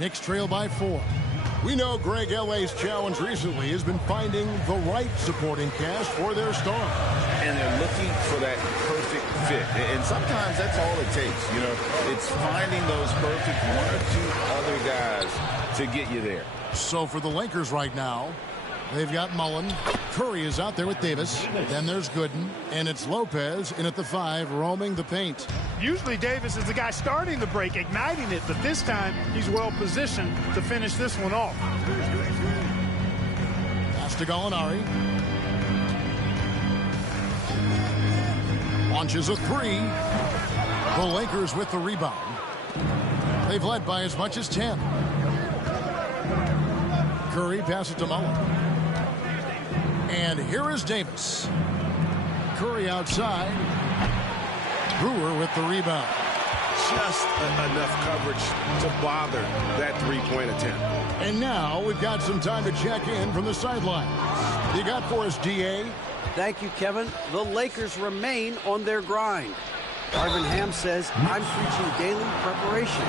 Knicks trail by 4. We know Greg Elway's challenge recently has been finding the right supporting cast for their stars. And they're looking for that perfect fit. And sometimes that's all it takes. You know, it's finding those perfect one or two other guys to get you there. So for the Lakers right now, they've got Mullen. Curry is out there with Davis. Then there's Gooden. And it's Lopez in at the 5, roaming the paint. Usually Davis is the guy starting the break, igniting it, but this time he's well positioned to finish this one off. Pass to Gallinari. Launches a 3. The Lakers with the rebound. They've led by as much as 10. Curry passes to Mullen. And here is Davis. Curry outside. Brewer with the rebound. Just enough coverage to bother that three-point attempt. And now we've got some time to check in from the sidelines. You got for us, DA? Thank you, Kevin. The Lakers remain on their grind. Arvin Ham says, I'm preaching daily preparation.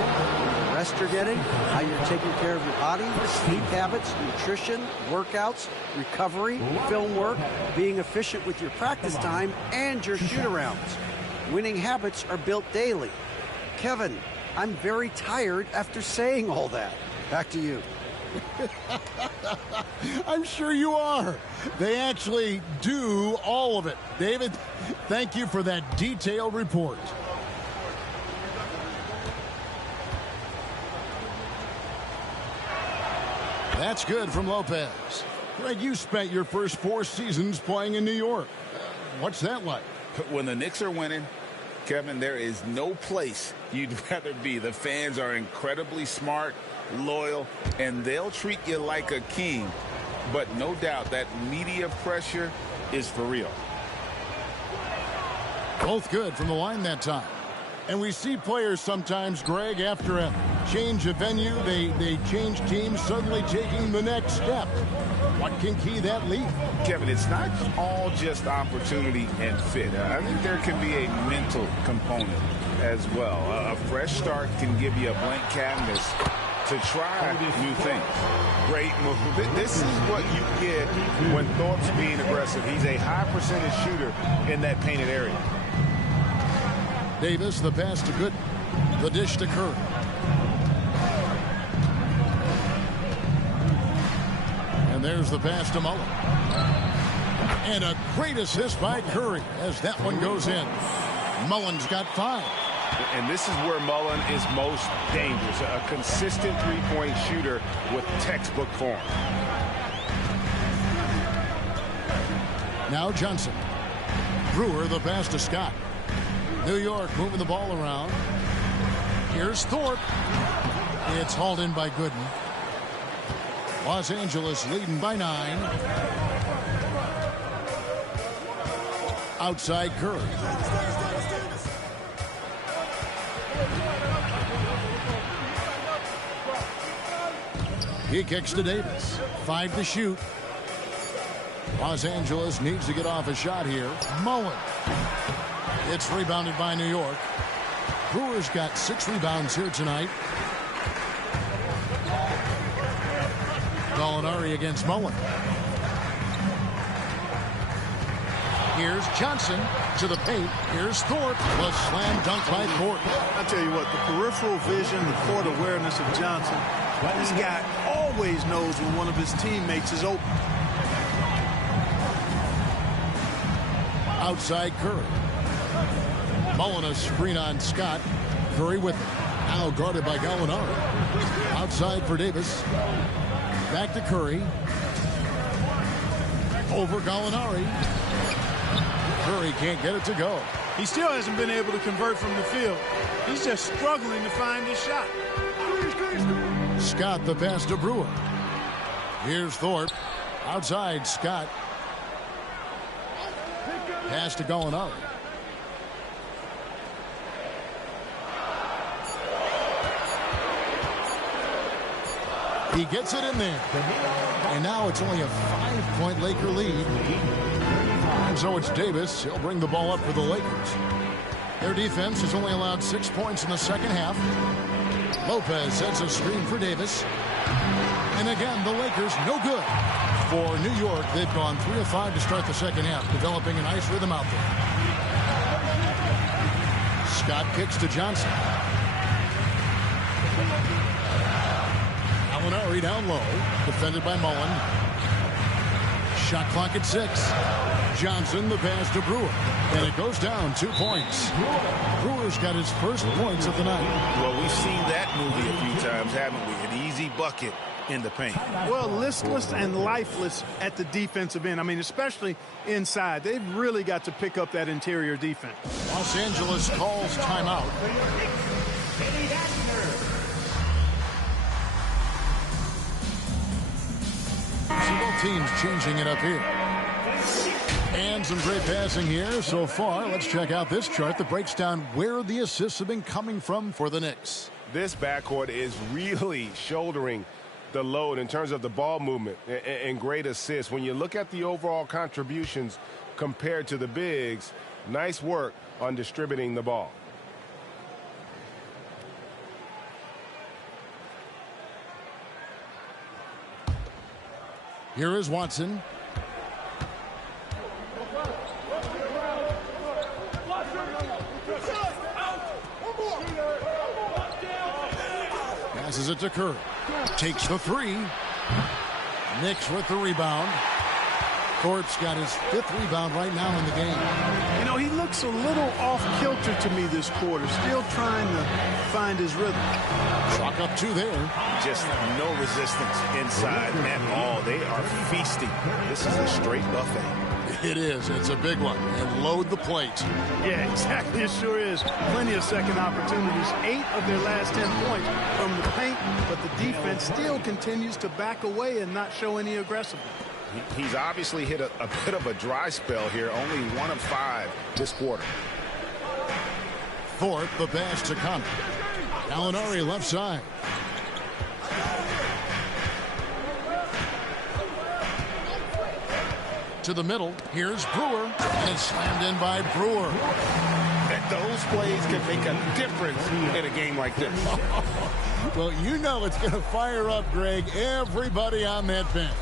The rest you're getting, how you're taking care of your body, sleep habits, nutrition, workouts, recovery, film work, being efficient with your practice time, and your shoot-arounds. Winning habits are built daily. Kevin, I'm very tired after saying all that. Back to you. I'm sure you are. They actually do all of it. David, thank you for that detailed report. That's good from Lopez. Greg, you spent your first 4 seasons playing in New York. What's that like? When the Knicks are winning, Kevin, there is no place you'd rather be. The fans are incredibly smart, loyal, and they'll treat you like a king. But no doubt that media pressure is for real. Both good from the line that time. And we see players sometimes, Greg, after a change of venue, they change teams, suddenly taking the next step. What can key that lead? Kevin, it's not all just opportunity and fit. I think there can be a mental component as well. A fresh start can give you a blank canvas to try new things. Great move. This is what you get when Thorpe's being aggressive. He's a high percentage shooter in that painted area. Davis, the pass to Gooden. The dish to Curry. And there's the pass to Mullen. And a great assist by Curry as that one goes in. Mullen's got 5. And this is where Mullen is most dangerous. A consistent three-point shooter with textbook form. Now Johnson. Brewer the pass to Scott. New York moving the ball around. Here's Thorpe. It's hauled in by Gooden. Los Angeles leading by 9. Outside Curry. He kicks to Davis. 5 to shoot. Los Angeles needs to get off a shot here. Mullen. It's rebounded by New York. Brewers got 6 rebounds here tonight. Gallinari against Mullen. Here's Johnson to the paint. Here's Thorpe. The slam dunk by Thorpe. I tell you what, the peripheral vision, the court awareness of Johnson, this guy always knows when one of his teammates is open. Outside Curry. Mullen a screen on Scott. Curry with it. Now guarded by Gallinari. Outside for Davis. Back to Curry. Over Gallinari. Curry can't get it to go. He still hasn't been able to convert from the field. He's just struggling to find his shot. Scott the pass to Brewer. Here's Thorpe. Outside Scott. Pass to Gallinari. He gets it in there. And now it's only a 5-point Laker lead. And so it's Davis. He'll bring the ball up for the Lakers. Their defense has only allowed 6 points in the second half. Lopez sets a screen for Davis. And again, the Lakers no good. For New York, they've gone 3 of 5 to start the second half, developing a nice rhythm out there. Scott kicks to Johnson. Gallinari down low, defended by Mullen. Shot clock at 6. Johnson the pass to Brewer. And it goes down 2 points. Brewer's got his first points of the night. Well, we've seen that movie a few times, haven't we? An easy bucket in the paint. Well, listless and lifeless at the defensive end. I mean, especially inside. They've really got to pick up that interior defense. Los Angeles calls timeout. See both teams changing it up here. And some great passing here so far. Let's check out this chart that breaks down where the assists have been coming from for the Knicks. This backcourt is really shouldering the load in terms of the ball movement and great assists. When you look at the overall contributions compared to the bigs, nice work on distributing the ball. Here is Watson. Passes it to Curry. Takes the 3. Knicks with the rebound. Thorpe's got his 5th rebound right now in the game. You know, he looks a little off-kilter to me this quarter. Still trying to find his rhythm. Chalk up 2 there. Just no resistance inside at all. They are feasting. This is a straight buffet. It is. It's a big one. And load the plate. Yeah, exactly. It sure is. Plenty of second opportunities. 8 of their last 10 points from the paint, but the defense still continues to back away and not show any aggressiveness. He's obviously hit a bit of a dry spell here. Only 1 of 5 this quarter. Thorpe, the pass to Connor. Gallinari left side. To the middle. Here's Brewer. And it's slammed in by Brewer. And those plays can make a difference in a game like this. Well, you know it's going to fire up, Greg, everybody on that bench.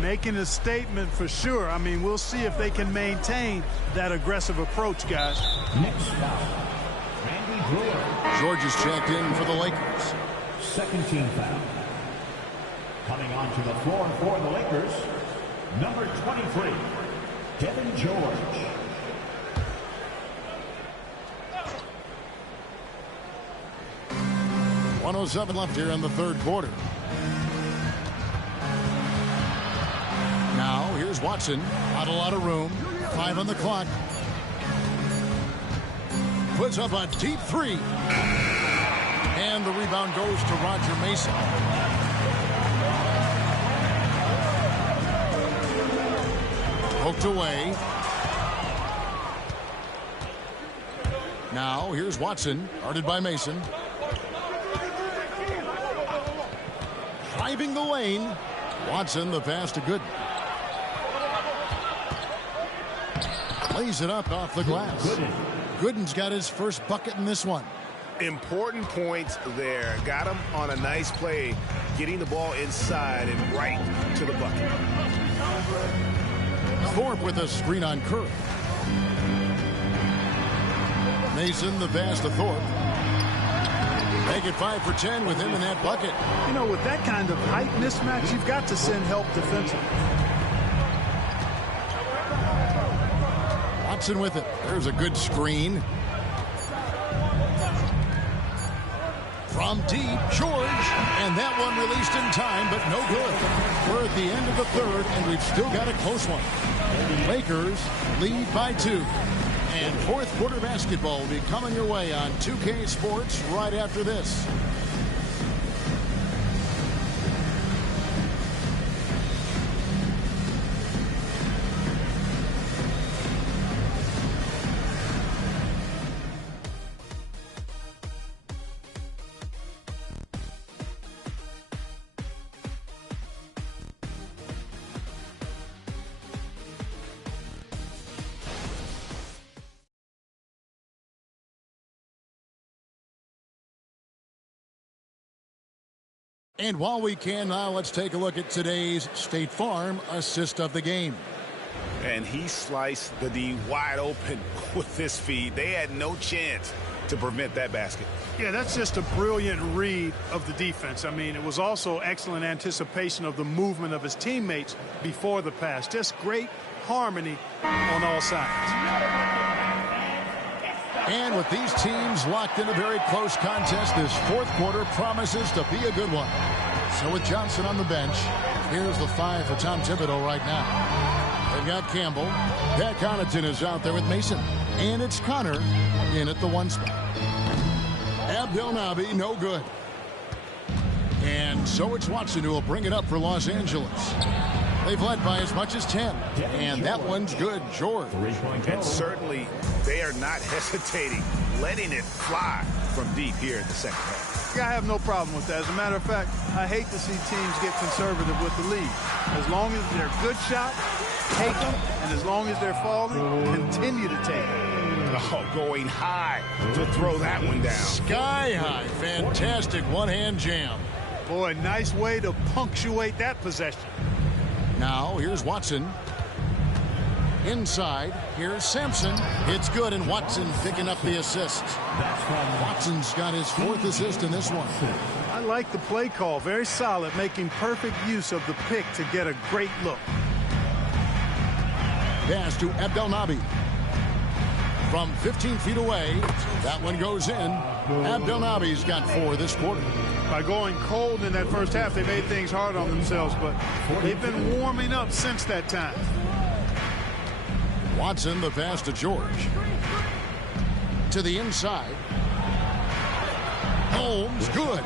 Making a statement for sure. I mean, we'll see if they can maintain that aggressive approach, guys. Next foul, Randy Brewer. George is checked in for the Lakers. Second team foul. Coming onto the floor for the Lakers, number 23, Kevin George. .107 left here in the third quarter. Now, here's Watson. Not a lot of room. 5 on the clock. Puts up a deep 3. And the rebound goes to Roger Mason. Poked away. Now here's Watson, guarded by Mason. Driving the lane. Watson, the pass to Gooden. Lays it up off the glass. Gooden's got his first bucket in this one. Important points there. Got him on a nice play, getting the ball inside and right to the bucket. Thorpe with a screen on Curry. Mason, the pass to Thorpe. Make it 5 for 10 with him in that bucket. You know, with that kind of height mismatch, you've got to send help defensively. Watson with it. There's a good screen. From deep, George. And that one released in time, but no good. We're at the end of the third, and we've still got a close one. Lakers lead by 2. And fourth quarter basketball will be coming your way on 2K Sports right after this. And while we can now, let's take a look at today's State Farm assist of the game. And he sliced the D wide open with this feed. They had no chance to prevent that basket. Yeah, that's just a brilliant read of the defense. I mean, it was also excellent anticipation of the movement of his teammates before the pass. Just great harmony on all sides. And with these teams locked in a very close contest, this fourth quarter promises to be a good one. So with Johnson on the bench, here's the 5 for Tom Thibodeau right now. They've got Campbell. Pat Connaughton is out there with Mason. And it's Connor in at the 1 spot. Abdelnaby, no good. And so it's Watson who will bring it up for Los Angeles. They've led by as much as 10. And that one's good, George. And certainly they are not hesitating, letting it fly from deep here in the second half. I have no problem with that. As a matter of fact, I hate to see teams get conservative with the lead. As long as they're good shots, take them. And as long as they're falling, continue to take them. Oh, going high to throw that one down. Sky high. Fantastic one-hand jam. Boy, nice way to punctuate that possession. Now, here's Watson. Inside, here's Sampson. It's good, and Watson picking up the assist. Watson's got his 4th assist in this one. I like the play call. Very solid, making perfect use of the pick to get a great look. Pass to Abdelnaby. From 15 feet away, that one goes in. Abdelnaby's got 4 this quarter. By going cold in that first half, they made things hard on themselves, but they've been warming up since that time. Watson, the pass to George. To the inside. Holmes, good.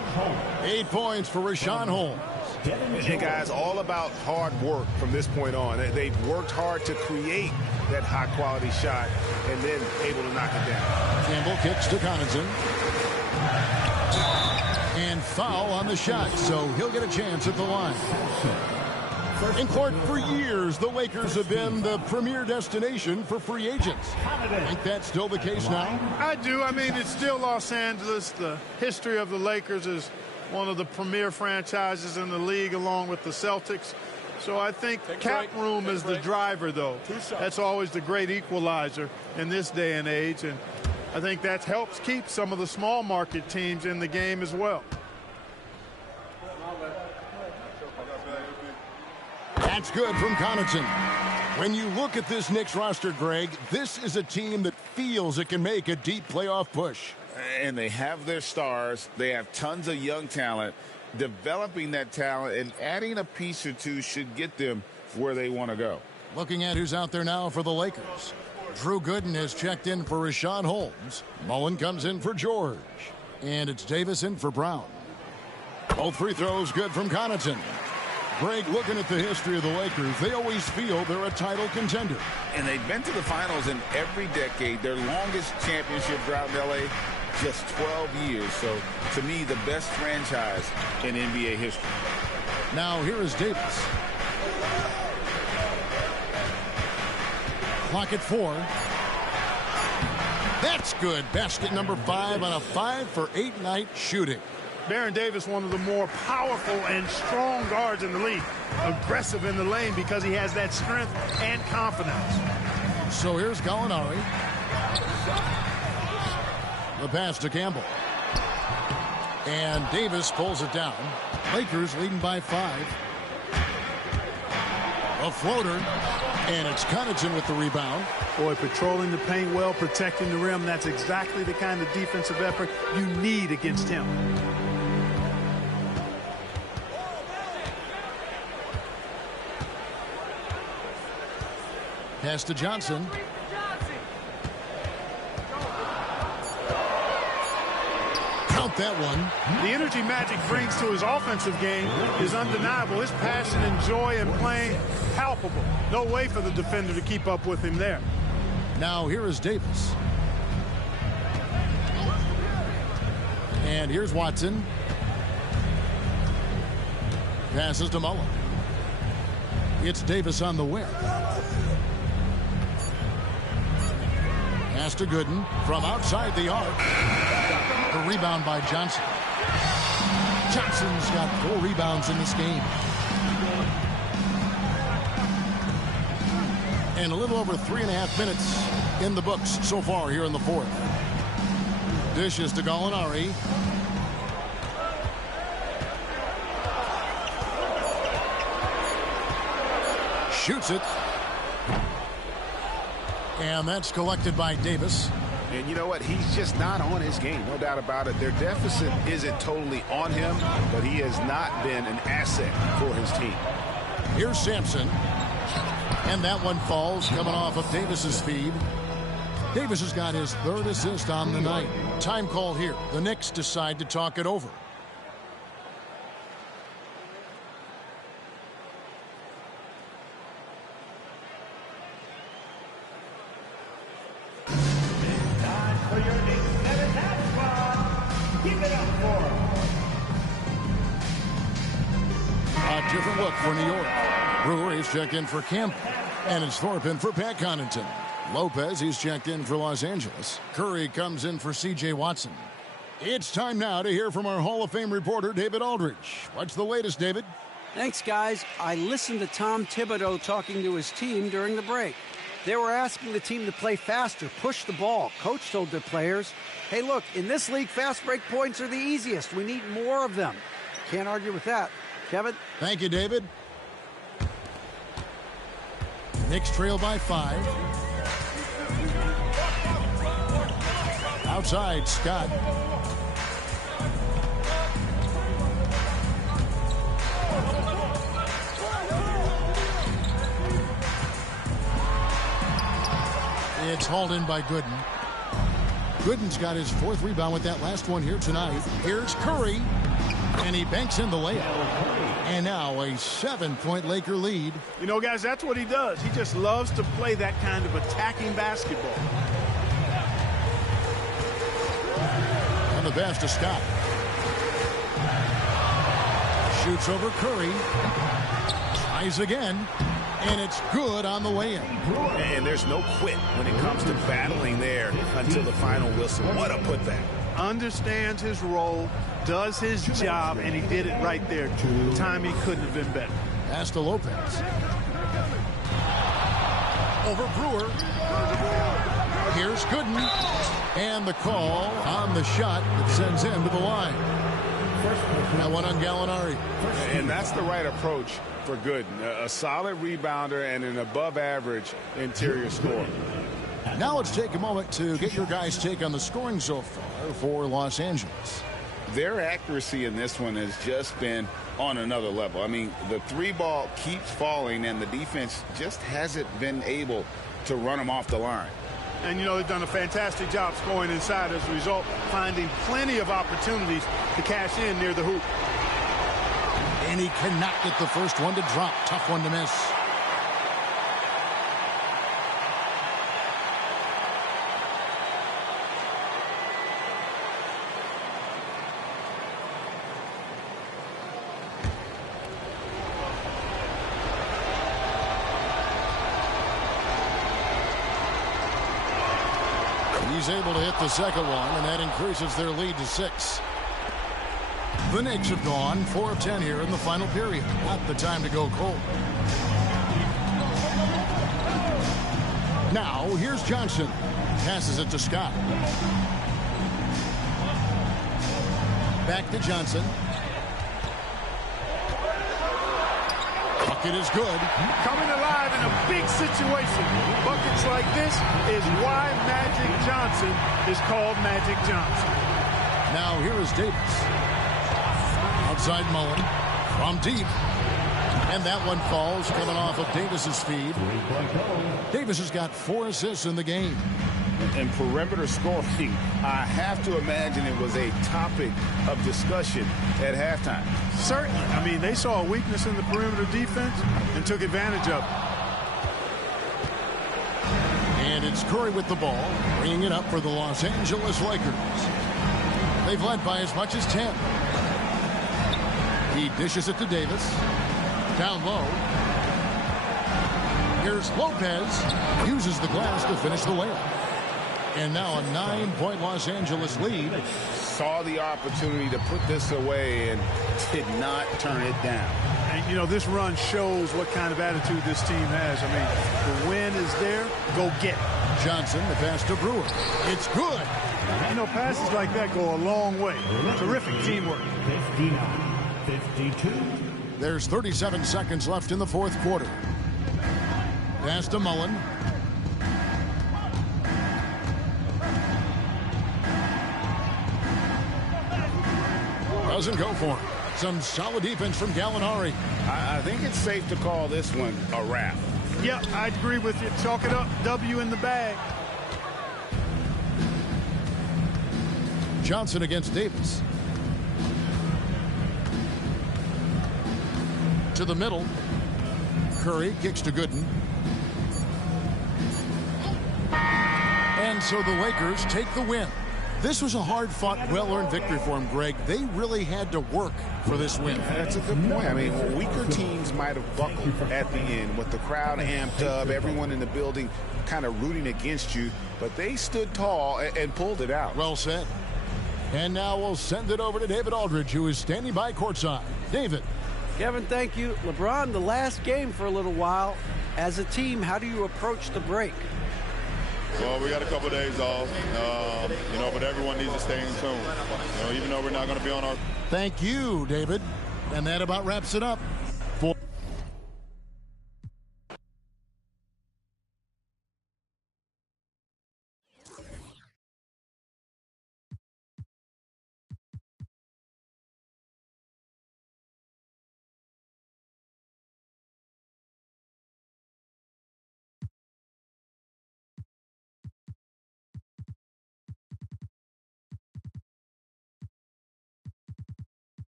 8 points for Rashawn Holmes. And guys, all about hard work from this point on. They've worked hard to create that high-quality shot and then able to knock it down. Campbell kicks to Connaughton. And foul on the shot, so he'll get a chance at the line. In court for years, the Lakers have been the premier destination for free agents. I think that's still the case now. I do. I mean, it's still Los Angeles. The history of the Lakers is one of the premier franchises in the league along with the Celtics. So I think cap room is the driver, though. That's always the great equalizer in this day and age. And I think that helps keep some of the small market teams in the game as well. That's good from Connaughton. When you look at this Knicks roster, Greg, this is a team that feels it can make a deep playoff push. And they have their stars. They have tons of young talent. Developing that talent and adding a piece or two should get them where they want to go. Looking at who's out there now for the Lakers. Drew Gooden has checked in for Rashawn Holmes. Mullen comes in for George. And it's Davis in for Brown. Both free throws good from Connaughton. Greg, looking at the history of the Lakers, they always feel they're a title contender. And they've been to the finals in every decade. Their longest championship drought in L.A., just 12 years. So, to me, the best franchise in NBA history. Now, here is Davis. Clock at 4. That's good. Basket number 5 on a 5-for-8 night shooting. Baron Davis, one of the more powerful and strong guards in the league. Aggressive in the lane because he has that strength and confidence. So here's Gallinari. The pass to Campbell. And Davis pulls it down. Lakers leading by 5. A floater. And it's Connaughton with the rebound. Boy, patrolling the paint well, protecting the rim. That's exactly the kind of defensive effort you need against him. Pass to Johnson. Count that one. The energy Magic brings to his offensive game is undeniable. His passion and joy in playing, palpable. No way for the defender to keep up with him there. Now here is Davis. And here's Watson. Passes to Mullen. It's Davis on the wing. Pass to Gooden from outside the arc. The rebound by Johnson. Johnson's got 4 rebounds in this game. And a little over 3.5 minutes in the books so far here in the 4th. Dishes to Gallinari. Shoots it. And that's collected by Davis. And you know what? He's just not on his game. No doubt about it. Their deficit isn't totally on him, but he has not been an asset for his team. Here's Sampson. And that one falls coming off of Davis's feed. Davis has got his 3rd assist on the night. Time call here. The Knicks decide to talk it over. A different look for New York. Brewer, he's checked in for Campbell. And it's Thorpe in for Pat Connaughton. Lopez, he's checked in for Los Angeles. Curry comes in for C.J. Watson. It's time now to hear from our Hall of Fame reporter, David Aldridge. What's the latest, David? Thanks, guys. I listened to Tom Thibodeau talking to his team during the break. They were asking the team to play faster, push the ball. Coach told their players, hey, look, in this league, fast break points are the easiest. We need more of them. Can't argue with that. Kevin? Thank you, David. Knicks trail by 5. Outside, Scott. It's hauled in by Gooden. Gooden's got his 4th rebound with that last one here tonight. Here's Curry. And he banks in the layup. And now a 7-point Laker lead. You know, guys, that's what he does. He just loves to play that kind of attacking basketball. And the pass to Scott. Shoots over Curry. Tries again. And it's good on the way in. And there's no quit when it comes to battling there until the final whistle. What a putback. Understands his role, does his job, and he did it right there. The timing couldn't have been better. Pass to Lopez. Over Brewer. Here's Gooden. And the call on the shot that sends him to the line. That one on Gallinari. And that's the right approach for Gooden. A solid rebounder and an above-average interior scorer. Now let's take a moment to get your guys' take on the scoring so far for Los Angeles. Their accuracy in this one has just been on another level. I mean, the 3-ball keeps falling, and the defense just hasn't been able to run them off the line. And, you know, they've done a fantastic job scoring inside as a result, finding plenty of opportunities to cash in near the hoop. And he cannot get the first one to drop. Tough one to miss. He's able to hit the second one, and that increases their lead to 6. The Knicks have gone 4 of 10 here in the final period. Not the time to go cold. Now, here's Johnson. Passes it to Scott. Back to Johnson. Bucket is good. Coming alive in a big situation. Buckets like this is why Magic Johnson is called Magic Johnson. Now here is Davis. Outside Mullen from deep. And that one falls coming off of Davis's feed. Davis has got 4 assists in the game. And perimeter scoring, I have to imagine it was a topic of discussion at halftime. Certainly. I mean, they saw a weakness in the perimeter defense and took advantage of it. And it's Curry with the ball, bringing it up for the Los Angeles Lakers. They've led by as much as 10. He dishes it to Davis. Down low. Here's Lopez. Uses the glass to finish the layup. And now a 9-point Los Angeles lead. Saw the opportunity to put this away and did not turn it down. And, you know, this run shows what kind of attitude this team has. I mean, the win is there. Go get it. Johnson, the pass to Brewer. It's good. You know, passes like that go a long way. Terrific teamwork. 59-52. There's 37 seconds left in the fourth quarter. Pass to Mullen. Doesn't go for him. Some solid defense from Gallinari. I think it's safe to call this one a wrap. Yep, I agree with you. Chalk it up. W in the bag. Johnson against Davis. To the middle. Curry kicks to Gooden. And so the Lakers take the win. This was a hard-fought, well-earned victory for him, Greg. They really had to work for this win. That's a good point. I mean, weaker teams might have buckled at the end with the crowd amped up, everyone in the building kind of rooting against you, but they stood tall and pulled it out. Well said. And now we'll send it over to David Aldridge, who is standing by courtside. David. Kevin, thank you. LeBron, the last game for a little while. As a team, how do you approach the break? Well, we got a couple of days off, you know, but everyone needs to stay in tune. You know, even though we're not going to be on our... Thank you, David. And that about wraps it up.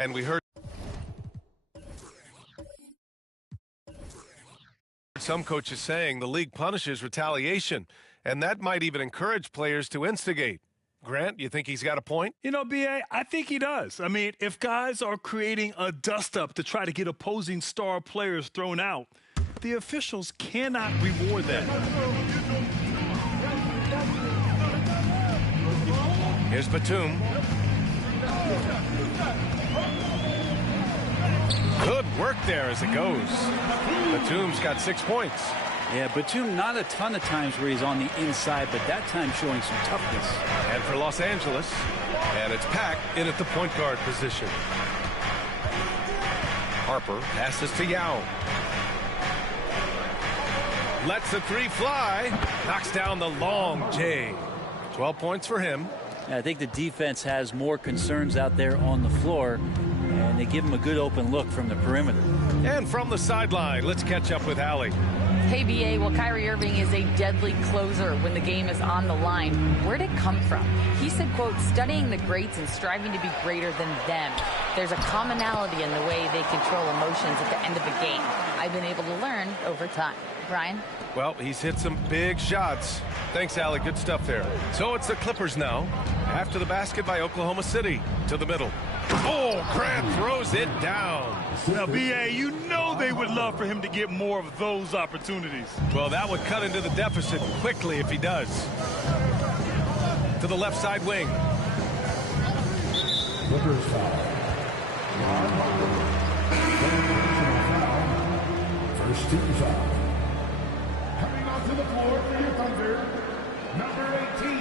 And we heard some coaches saying the league punishes retaliation, and that might even encourage players to instigate. Grant, you think he's got a point? You know, B.A., I think he does. I mean, if guys are creating a dust-up to try to get opposing star players thrown out, the officials cannot reward that. Here's Batum. Good work there as it goes. Batum's got 6 points. Yeah, Batum not a ton of times where he's on the inside, but that time showing some toughness. And for Los Angeles, and it's Pack in at the point guard position. Harper passes to Yao. Lets the three fly. Knocks down the long J. 12 points for him. Yeah, I think the defense has more concerns out there on the floor, and they give him a good open look from the perimeter. And from the sideline, let's catch up with Allie. Hey, BA, well, Kyrie Irving is a deadly closer when the game is on the line. Where'd it come from? He said, quote, studying the greats and striving to be greater than them. There's a commonality in the way they control emotions at the end of a game. I've been able to learn over time. Brian? Well, he's hit some big shots. Thanks, Allie. Good stuff there. So it's the Clippers now. After the basket by Oklahoma City. To the middle. Oh, Grant throws it down. Now, BA, you know they would love for him to get more of those opportunities. Well, that would cut into the deficit quickly if he does. To the left side wing. Clippers foul. First team foul. Coming onto the floor for your Thunder, number 18,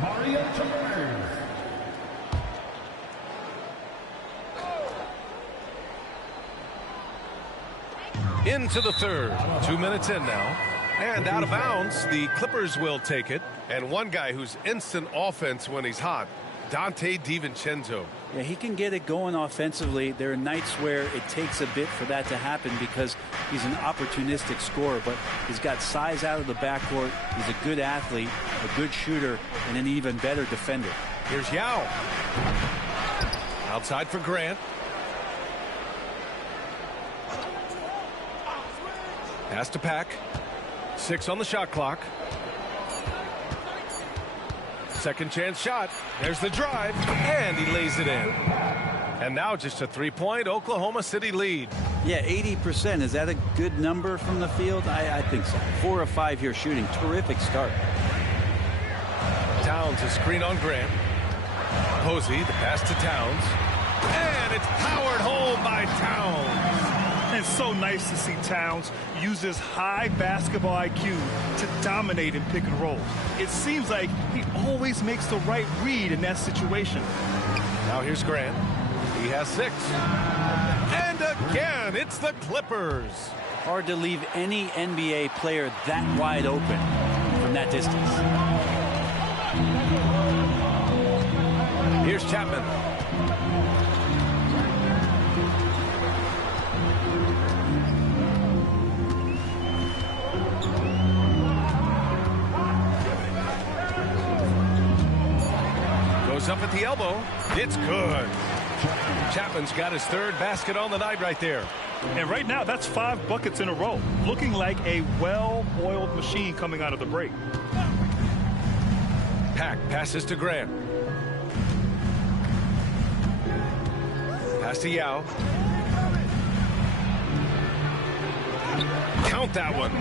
Mario Chalmers. Into the third. 2 minutes in now. And out of bounds, the Clippers will take it. And one guy who's instant offense when he's hot, Dante DiVincenzo. Yeah, he can get it going offensively. There are nights where it takes a bit for that to happen because he's an opportunistic scorer, but he's got size out of the backcourt. He's a good athlete, a good shooter, and an even better defender. Here's Yao. Outside for Grant. Pass to Pack. 6 on the shot clock. Second chance shot. There's the drive, and he lays it in. And now just a three-point Oklahoma City lead. Yeah, 80%. Is that a good number from the field? I think so. 4 of 5 here shooting. Terrific start. Towns a screen on Grant. Posey, the pass to Towns. And it's powered home by Towns. And so nice to see Towns use his high basketball IQ to dominate in pick and rolls. It seems like he always makes the right read in that situation. Now here's Grant. He has 6. And again, it's the Clippers. Hard to leave any NBA player that wide open from that distance. Here's Chapman. Up at the elbow. It's good. Chapman's got his 3rd basket on the night right there. And right now, that's 5 buckets in a row. Looking like a well-oiled machine coming out of the break. Pack passes to Grant. Pass to Yao. Count that one.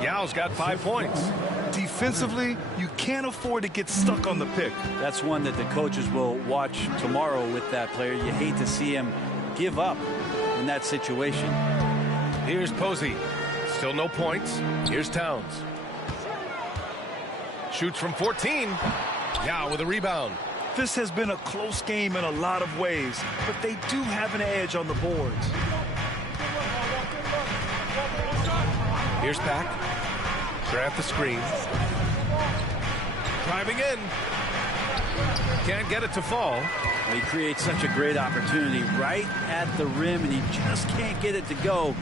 Yao's got 5 points. Defensively, you can't afford to get stuck on the pick. That's one that the coaches will watch tomorrow with that player. You hate to see him give up in that situation. Here's Posey. Still no points. Here's Towns. Shoots from 14. Yao with a rebound. This has been a close game in a lot of ways, but they do have an edge on the boards. Here's Pack. Grant the screen. Driving in. Can't get it to fall. He creates such a great opportunity right at the rim, and he just can't get it to go.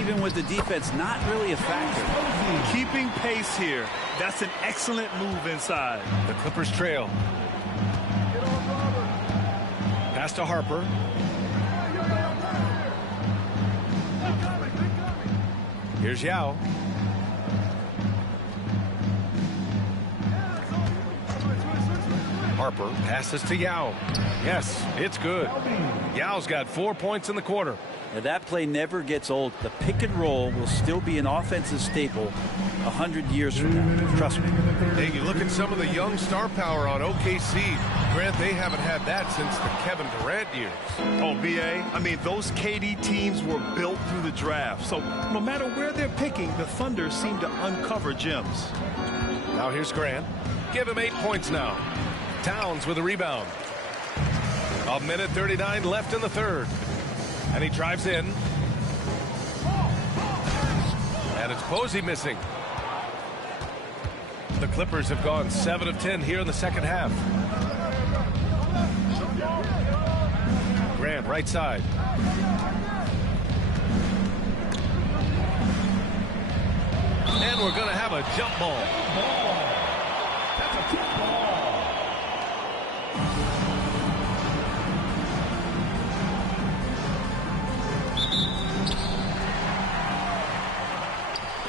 Even with the defense not really a factor. Keeping pace here. That's an excellent move inside. The Clippers trail. Pass to Harper. Here's Yao. Harper passes to Yao. Yes, it's good. Yao's got 4 points in the quarter. Now, that play never gets old. The pick and roll will still be an offensive staple 100 years from now. Trust me. Hey, you look at some of the young star power on OKC. Grant, they haven't had that since the Kevin Durant years. Oh, B.A., I mean, those KD teams were built through the draft. So no matter where they're picking, the Thunder seem to uncover gems. Now here's Grant. Give him 8 points now. Towns with a rebound. 1:39 left in the third. And he drives in. And it's Posey missing. The Clippers have gone 7 of 10 here in the second half. Grant, right side. And we're going to have a jump ball. That's a jump ball.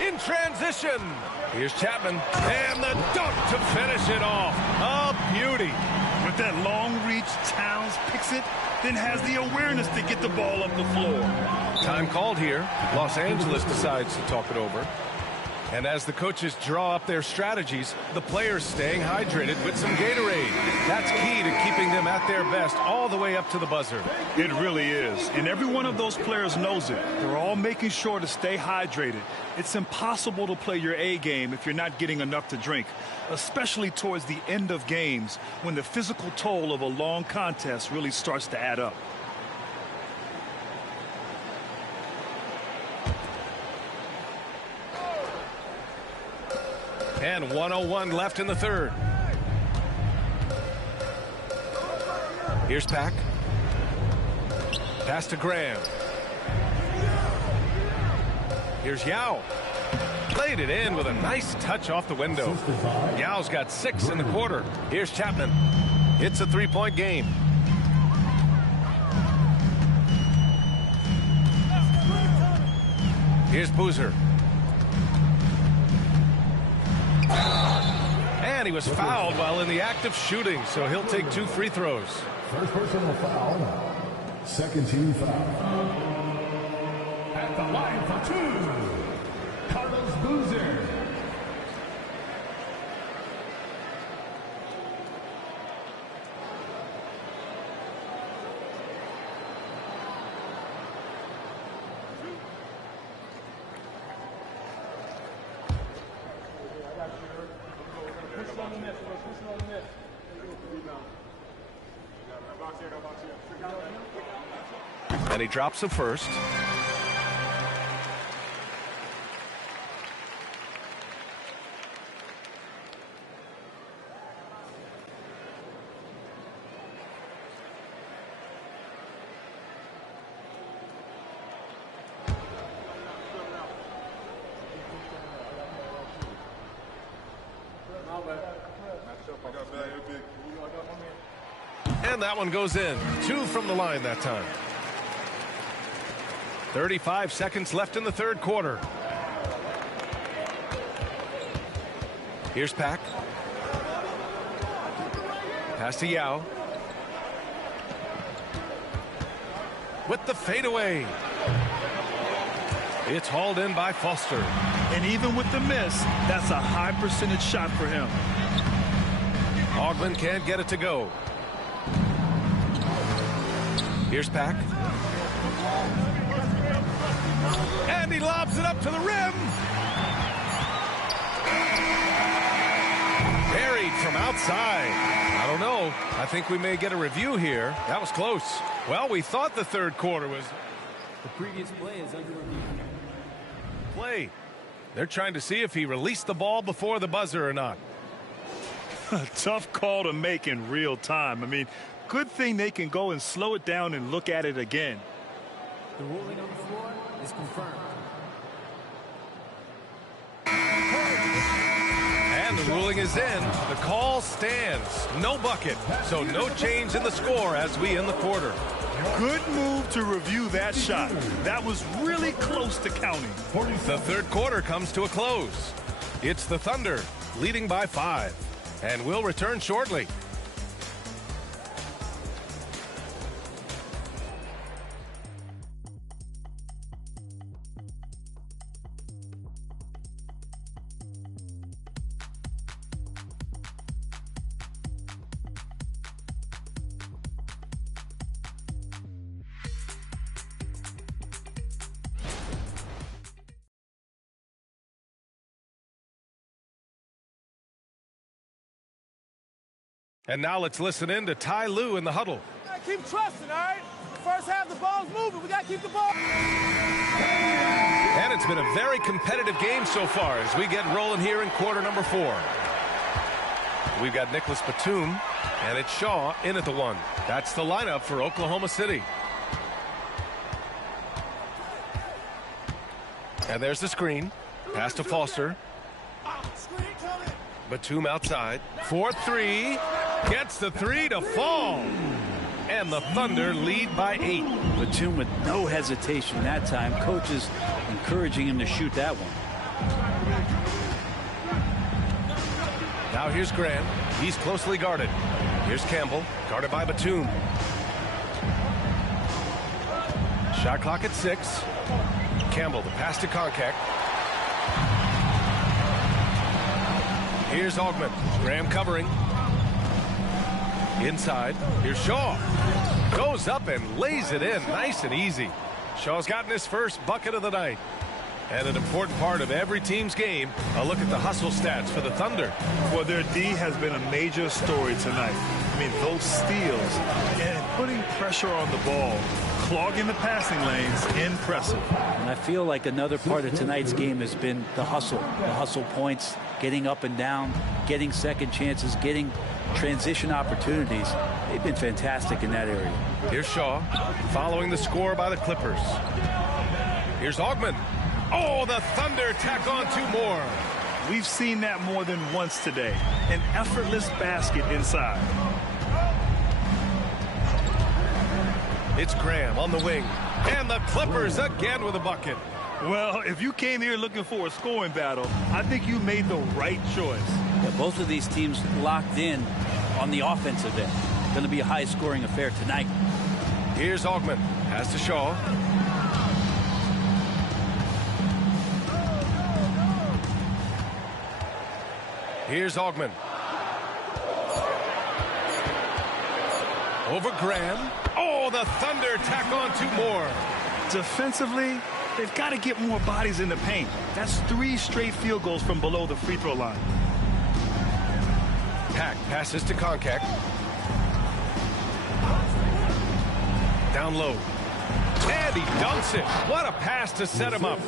In transition. Here's Chapman. And the dunk to finish it off. A beauty. With that long reach, Towns picks it, then has the awareness to get the ball up the floor. Time called here. Los Angeles decides to talk it over. And as the coaches draw up their strategies, the players staying hydrated with some Gatorade. That's key to keeping them at their best all the way up to the buzzer. It really is. And every one of those players knows it. They're all making sure to stay hydrated. It's impossible to play your A game if you're not getting enough to drink, especially towards the end of games when the physical toll of a long contest really starts to add up. And 1:01 left in the third. Here's Pack. Pass to Graham. Here's Yao. Played it in with a nice touch off the window. Yao's got 6 in the quarter. Here's Chapman. It's a 3-point game. Here's Boozer. And he was fouled while in the act of shooting, so he'll take 2 free throws. First personal foul. Second team foul. At the line for 2, Carlos Boozer. And he drops the first. And that one goes in. 2 from the line that time. 35 seconds left in the third quarter. Here's Pack. Pass to Yao. With the fadeaway. It's hauled in by Foster. And even with the miss, that's a high percentage shot for him. Ogden can't get it to go. Here's Pack. And he lobs it up to the rim. Buried from outside. I don't know. I think we may get a review here. That was close. Well, we thought the third quarter was... The previous play is under review. Play. They're trying to see if he released the ball before the buzzer or not. Tough call to make in real time. I mean, good thing they can go and slow it down and look at it again. The ruling on the floor is confirmed. And the ruling is in. The call stands. No bucket. So no change in the score as we end the quarter. Good move to review that shot. That was really close to counting. The third quarter comes to a close. It's the Thunder leading by 5. And we'll return shortly. And now let's listen in to Ty Lue in the huddle. Keep trusting, all right? First half, the ball's moving. We got to keep the ball. And it's been a very competitive game so far as we get rolling here in quarter number 4. We've got Nicholas Batum, and it's Shaw in at the 1. That's the lineup for Oklahoma City. And there's the screen. Pass to Foster. Batum outside. 4-3. Gets the 3 to fall. And the Thunder lead by 8. Batum with no hesitation that time. Coaches encouraging him to shoot that one. Now here's Graham. He's closely guarded. Here's Campbell, guarded by Batum. Shot clock at 6. Campbell, the pass to Konkek. Here's Augment. Graham covering. Inside. Here's Shaw. Goes up and lays it in. Nice and easy. Shaw's gotten his first bucket of the night. And an important part of every team's game, a look at the hustle stats for the Thunder. Well, their D has been a major story tonight. I mean, those steals and putting pressure on the ball, clogging the passing lanes, impressive. And I feel like another part of tonight's game has been the hustle points, getting up and down, getting second chances, getting transition opportunities. They've been fantastic in that area. Here's Shaw, following the score by the Clippers. Here's Augment. Oh, the Thunder tack on 2 more. We've seen that more than once today. An effortless basket inside. It's Graham on the wing. And the Clippers again with a bucket. Well, if you came here looking for a scoring battle, I think you made the right choice. Yeah, both of these teams locked in on the offensive end. Going to be a high-scoring affair tonight. Here's Augment. Pass to Shaw. Here's Augment. Over Graham. Oh, the Thunder tack on 2 more. Defensively, they've got to get more bodies in the paint. That's 3 straight field goals from below the free throw line. Pack passes to Konkek. Down low. And he dunks it. What a pass to set him up.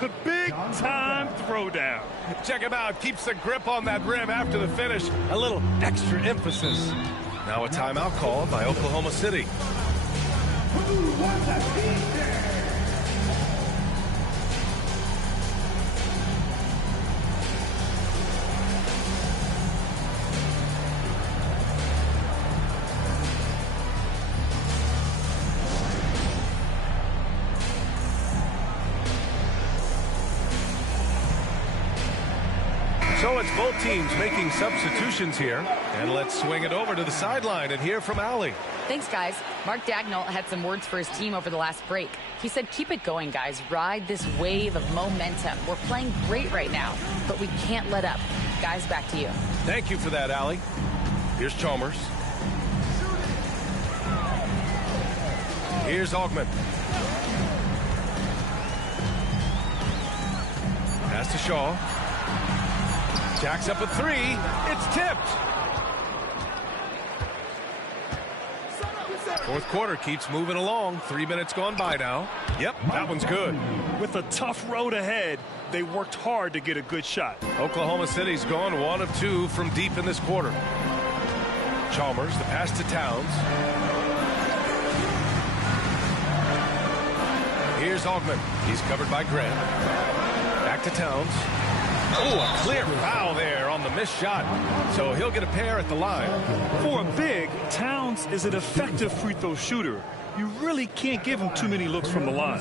The big-time throwdown. Check him out. Keeps the grip on that rim after the finish. A little extra emphasis. Now a timeout called by Oklahoma City. So it's both teams making substitutions here. And let's swing it over to the sideline and hear from Allie. Thanks, guys. Mark Dagnall had some words for his team over the last break. He said, keep it going, guys. Ride this wave of momentum. We're playing great right now, but we can't let up. Guys, back to you. Thank you for that, Allie. Here's Chalmers. Here's Augment. Pass to Shaw. Jacks up a 3. It's tipped. Fourth quarter keeps moving along. 3 minutes gone by now. Yep, that one's good. With a tough road ahead, they worked hard to get a good shot. Oklahoma City's gone 1 of 2 from deep in this quarter. Chalmers, the pass to Towns. Here's Augment. He's covered by Grant. Back to Towns. Oh, a clear foul there on the missed shot. So he'll get a pair at the line. For a big, Towns is an effective free throw shooter. You really can't give him too many looks from the line.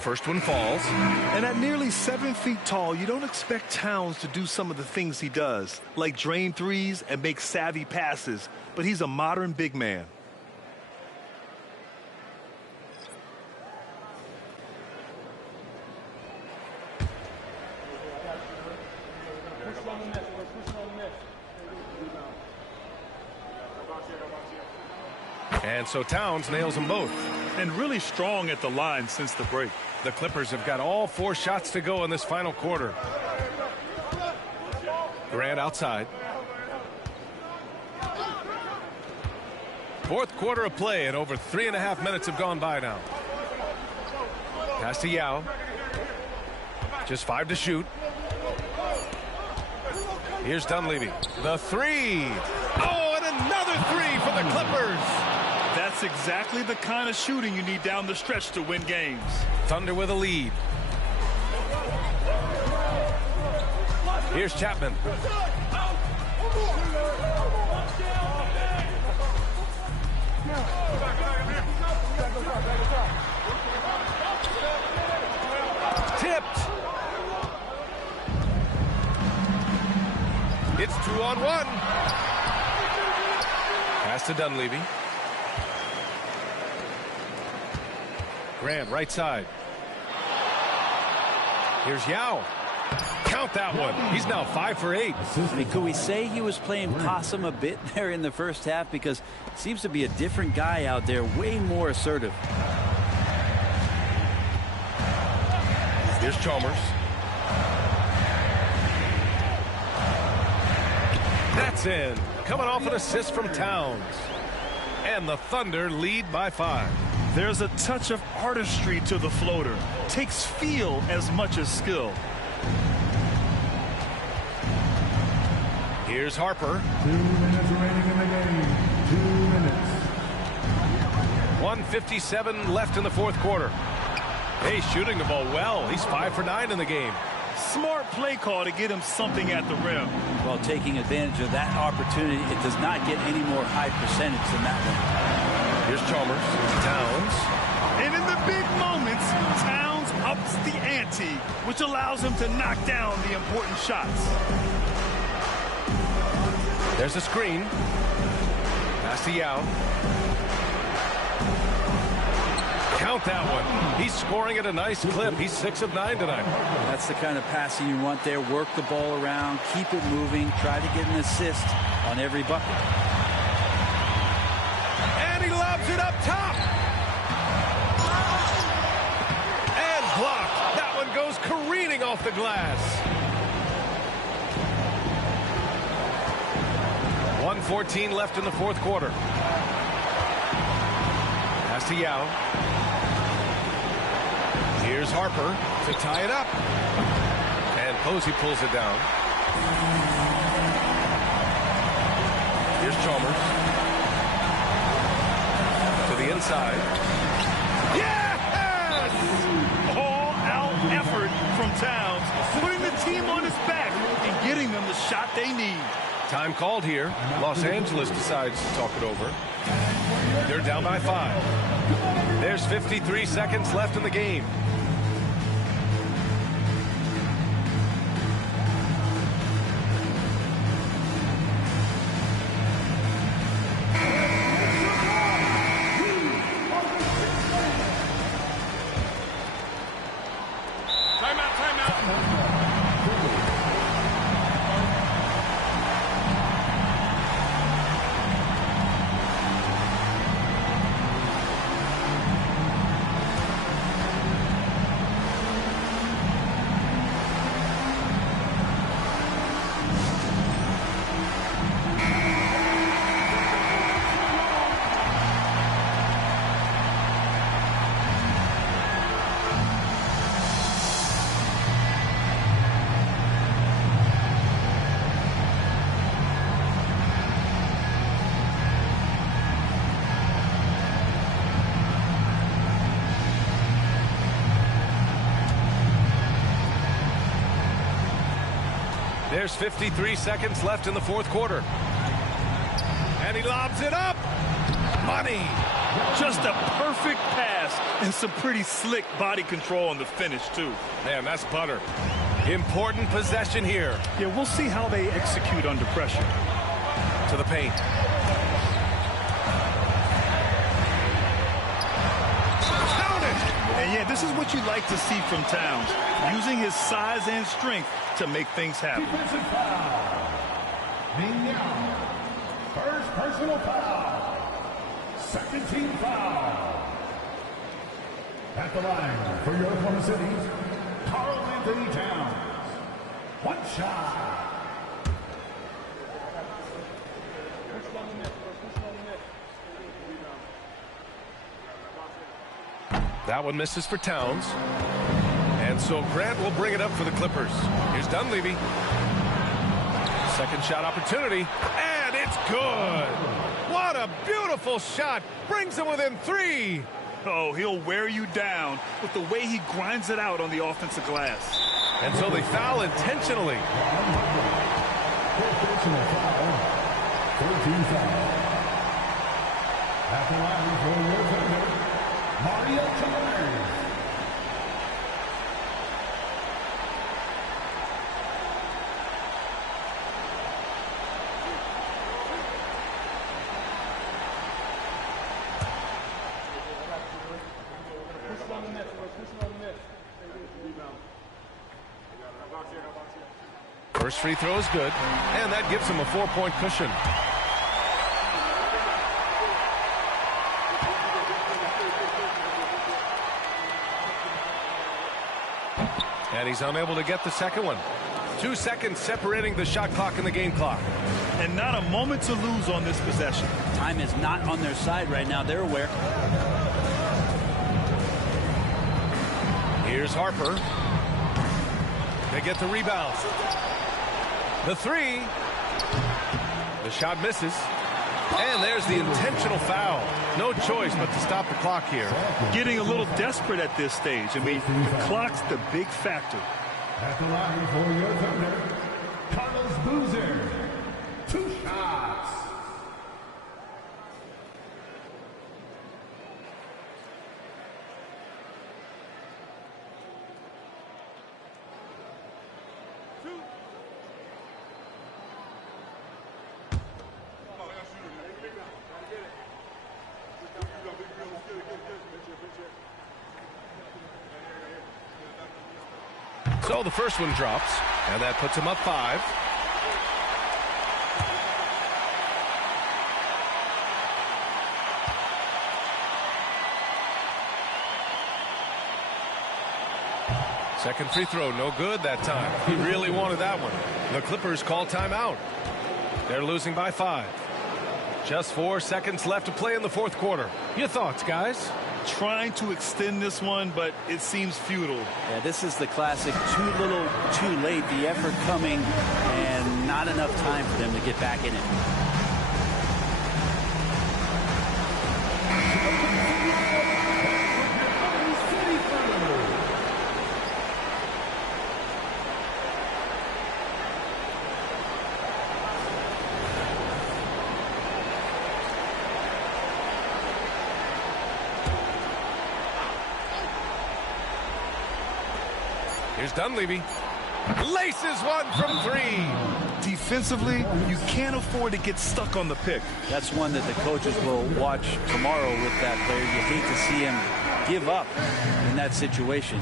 First one falls. And at nearly 7 feet tall, you don't expect Towns to do some of the things he does, like drain threes and make savvy passes. But he's a modern big man. And so Towns nails them both. And really strong at the line since the break. The Clippers have got all 4 shots to go in this final quarter. Grant outside. Fourth quarter of play, and over 3.5 minutes have gone by now. Pass to Yao. Just 5 to shoot. Here's Dunleavy. The 3. Oh, and another 3 for the Clippers. That's exactly the kind of shooting you need down the stretch to win games. Thunder with a lead. Here's Chapman. Tipped. It's 2-on-1. Pass to Dunleavy. Grant right side. Here's Yao. Count that one. He's now 5 for 8. I mean, could we say he was playing possum a bit there in the first half? Because it seems to be a different guy out there, way more assertive. Here's Chalmers. That's in. Coming off an assist from Towns. And the Thunder lead by 5. There's a touch of artistry to the floater. Takes feel as much as skill. Here's Harper. 2 minutes remaining in the game. 2 minutes. 1:57 left in the fourth quarter. Hey, shooting the ball well. He's 5 for 9 in the game. Smart play call to get him something at the rim. Well, taking advantage of that opportunity, it does not get any more high percentage than that one. Here's Chalmers. Towns. And in the big moments, Towns ups the ante, which allows him to knock down the important shots. There's a screen. Pass to Yao. Count that one. He's scoring at a nice clip. He's 6 of 9 tonight. That's the kind of passing you want there. Work the ball around, keep it moving, try to get an assist on every bucket. And he lobs it up top. And blocked. That one goes careening off the glass. 1:14 left in the fourth quarter. Pass to Yao. Here's Harper to tie it up. And Posey pulls it down. Here's Chalmers. To the inside. Yes! All-out effort from Towns, putting the team on his back and getting them the shot they need. Time called here. Los Angeles decides to talk it over. They're down by 5. There's 53 seconds left in the game. There's 53 seconds left in the fourth quarter. And he lobs it up. Money. Just a perfect pass and some pretty slick body control on the finish, too. Man, that's butter. Important possession here. Yeah, we'll see how they execute under pressure. To the paint. Count it! And yeah, this is what you like to see from Towns, using his size and strength to make things happen. First personal foul. Second team foul. At the line for your Oklahoma City, Carl Anthony Towns. One shot. That one misses for Towns. And so Grant will bring it up for the Clippers. Here's Dunleavy. Second shot opportunity. And it's good. What a beautiful shot. Brings him within 3. Oh, he'll wear you down with the way he grinds it out on the offensive glass. And so they foul intentionally. Personal foul. 13 foul. At the line for your offender, Mario Chalmers. First free throw is good, and that gives him a 4-point cushion. And he's unable to get the second one. 2 seconds separating the shot clock and the game clock. And not a moment to lose on this possession. Time is not on their side right now. They're aware. Here's Harper. They get the rebound. The 3. The shot misses. And there's the intentional foul. No choice but to stop the clock here. Getting a little desperate at this stage. I mean, the clock's the big factor. At the line for your thunder, Carlos Boozer. 2 shots. So the first one drops, and that puts him up 5. Second free throw, no good that time. He really wanted that one. The Clippers call timeout. They're losing by 5. Just 4 seconds left to play in the fourth quarter. Your thoughts, guys? Trying to extend this one, but it seems futile. Yeah, this is the classic too little, too late. The effort coming and not enough time for them to get back in it. Here's Dunleavy. Laces one from 3. Defensively, you can't afford to get stuck on the pick. That's one that the coaches will watch tomorrow with that player. You hate to see him give up in that situation.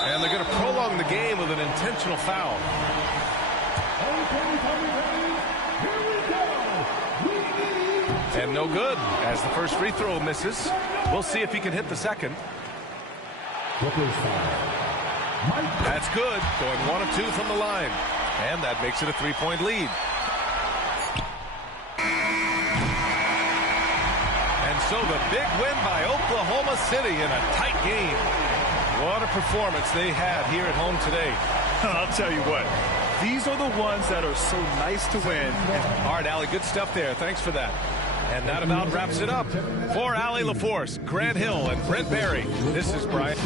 And they're going to prolong the game with an intentional foul. And no good as the first free throw misses. We'll see if he can hit the second. That's good. Going 1 of 2 from the line. And that makes it a 3-point lead. And so the big win by Oklahoma City in a tight game. What a performance they had here at home today. I'll tell you what. These are the ones that are so nice to win. All right, Allie, good stuff there. Thanks for that. And that about wraps it up. For Allie LaForce, Grant Hill, and Brent Barry, this is Brian.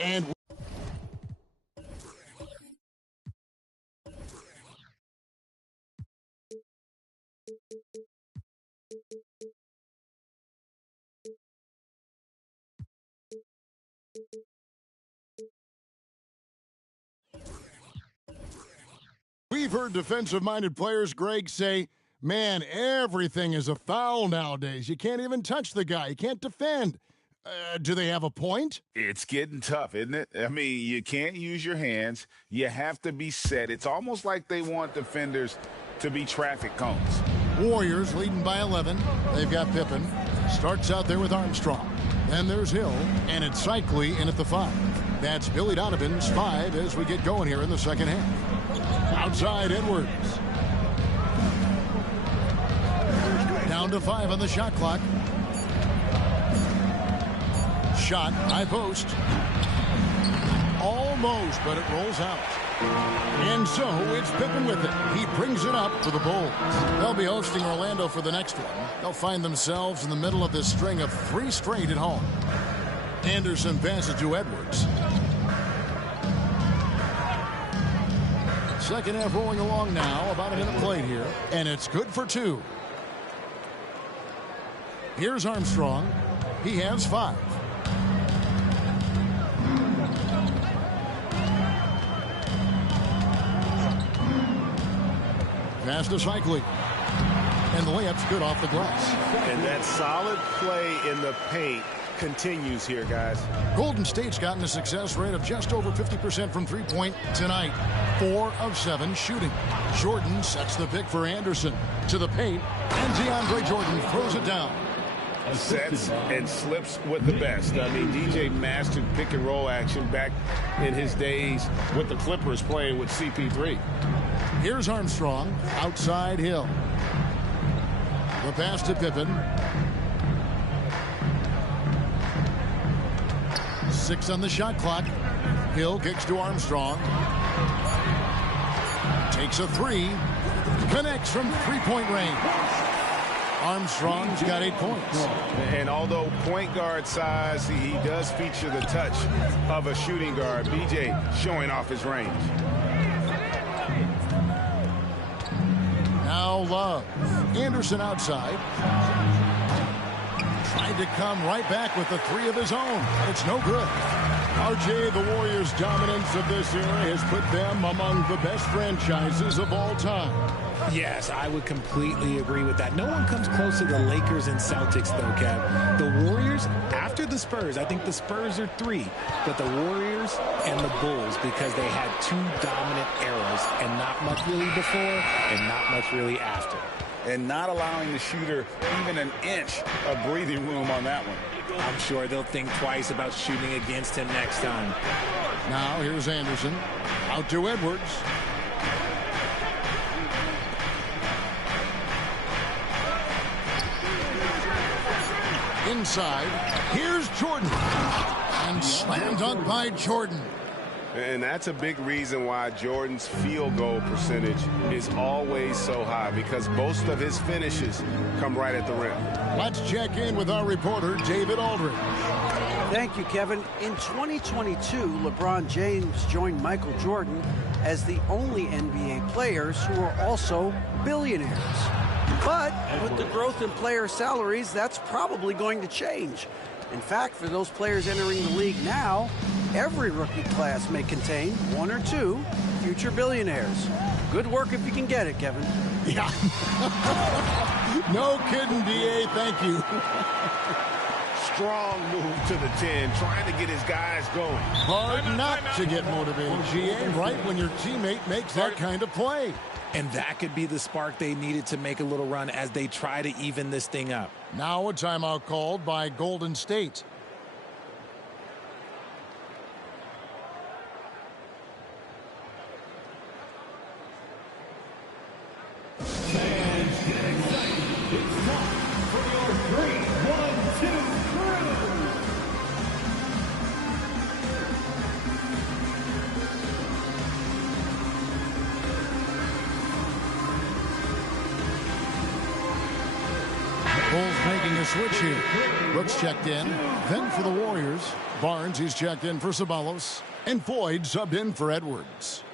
And We've heard defensive-minded players, Greg, say, man, everything is a foul nowadays. You can't even touch the guy. You can't defend. Do they have a point? It's getting tough, isn't it? I mean, you can't use your hands. You have to be set. It's almost like they want defenders to be traffic cones. Warriors leading by 11. They've got Pippen. Starts out there with Armstrong. Then there's Hill, and it's Cycli in at the 5. That's Billy Donovan's 5 as we get going here in the second half. Outside Edwards. Down to 5 on the shot clock. Shot, high post. Almost, but it rolls out. And so it's Pippen with it. He brings it up for the Bulls. They'll be hosting Orlando for the next one. They'll find themselves in the middle of this string of 3 straight at home. Anderson passes to Edwards. Second half rolling along now. About a minute played here. And it's good for 2. Here's Armstrong. He has 5. Pass to Cycli. And the layup's good off the glass. And that solid play in the paint continues here, guys. Golden State's gotten a success rate of just over 50% from three-point tonight. 4 of 7 shooting. Jordan sets the pick for Anderson. To the paint, and DeAndre Jordan throws it down. Sets and slips with the best. I mean, DJ mastered pick and roll action back in his days with the Clippers playing with CP3. Here's Armstrong. Outside Hill. The pass to Pippen. 6 on the shot clock. Hill kicks to Armstrong. Takes a 3. Connects from three-point range. Armstrong's got 8 points. And although point guard size, he does feature the touch of a shooting guard. BJ showing off his range. Now Love. Anderson outside. Tried to come right back with the 3 of his own. It's no good. RJ, the Warriors' dominance of this era has put them among the best franchises of all time. Yes, I would completely agree with that. No one comes close to the Lakers and Celtics, though, Kev. The Warriors, after the Spurs, I think the Spurs are 3, but the Warriors and the Bulls, because they had 2 dominant eras and not much really before and not much really after. And not allowing the shooter even an inch of breathing room on that one. I'm sure they'll think twice about shooting against him next time. Now here's Anderson. Out to Edwards. Inside. Here's Jordan. And slam dunk by Jordan. And that's a big reason why Jordan's field goal percentage is always so high, because most of his finishes come right at the rim. Let's check in with our reporter, David Aldridge. Thank you, Kevin. In 2022, LeBron James joined Michael Jordan as the only NBA players who are also billionaires. But with the growth in player salaries, that's probably going to change. In fact, for those players entering the league now, every rookie class may contain 1 or 2 future billionaires. Good work if you can get it, Kevin. Yeah. No kidding, DA. Thank you. Strong move to the 10, trying to get his guys going. Hard not to get motivated, GA, right when your teammate makes that kind of play. And that could be the spark they needed to make a little run as they try to even this thing up. Now a timeout called by Golden State. Bulls making a switch here. Brooks checked in. Then for the Warriors, Barnes, he's checked in for Ceballos. And Floyd subbed in for Edwards.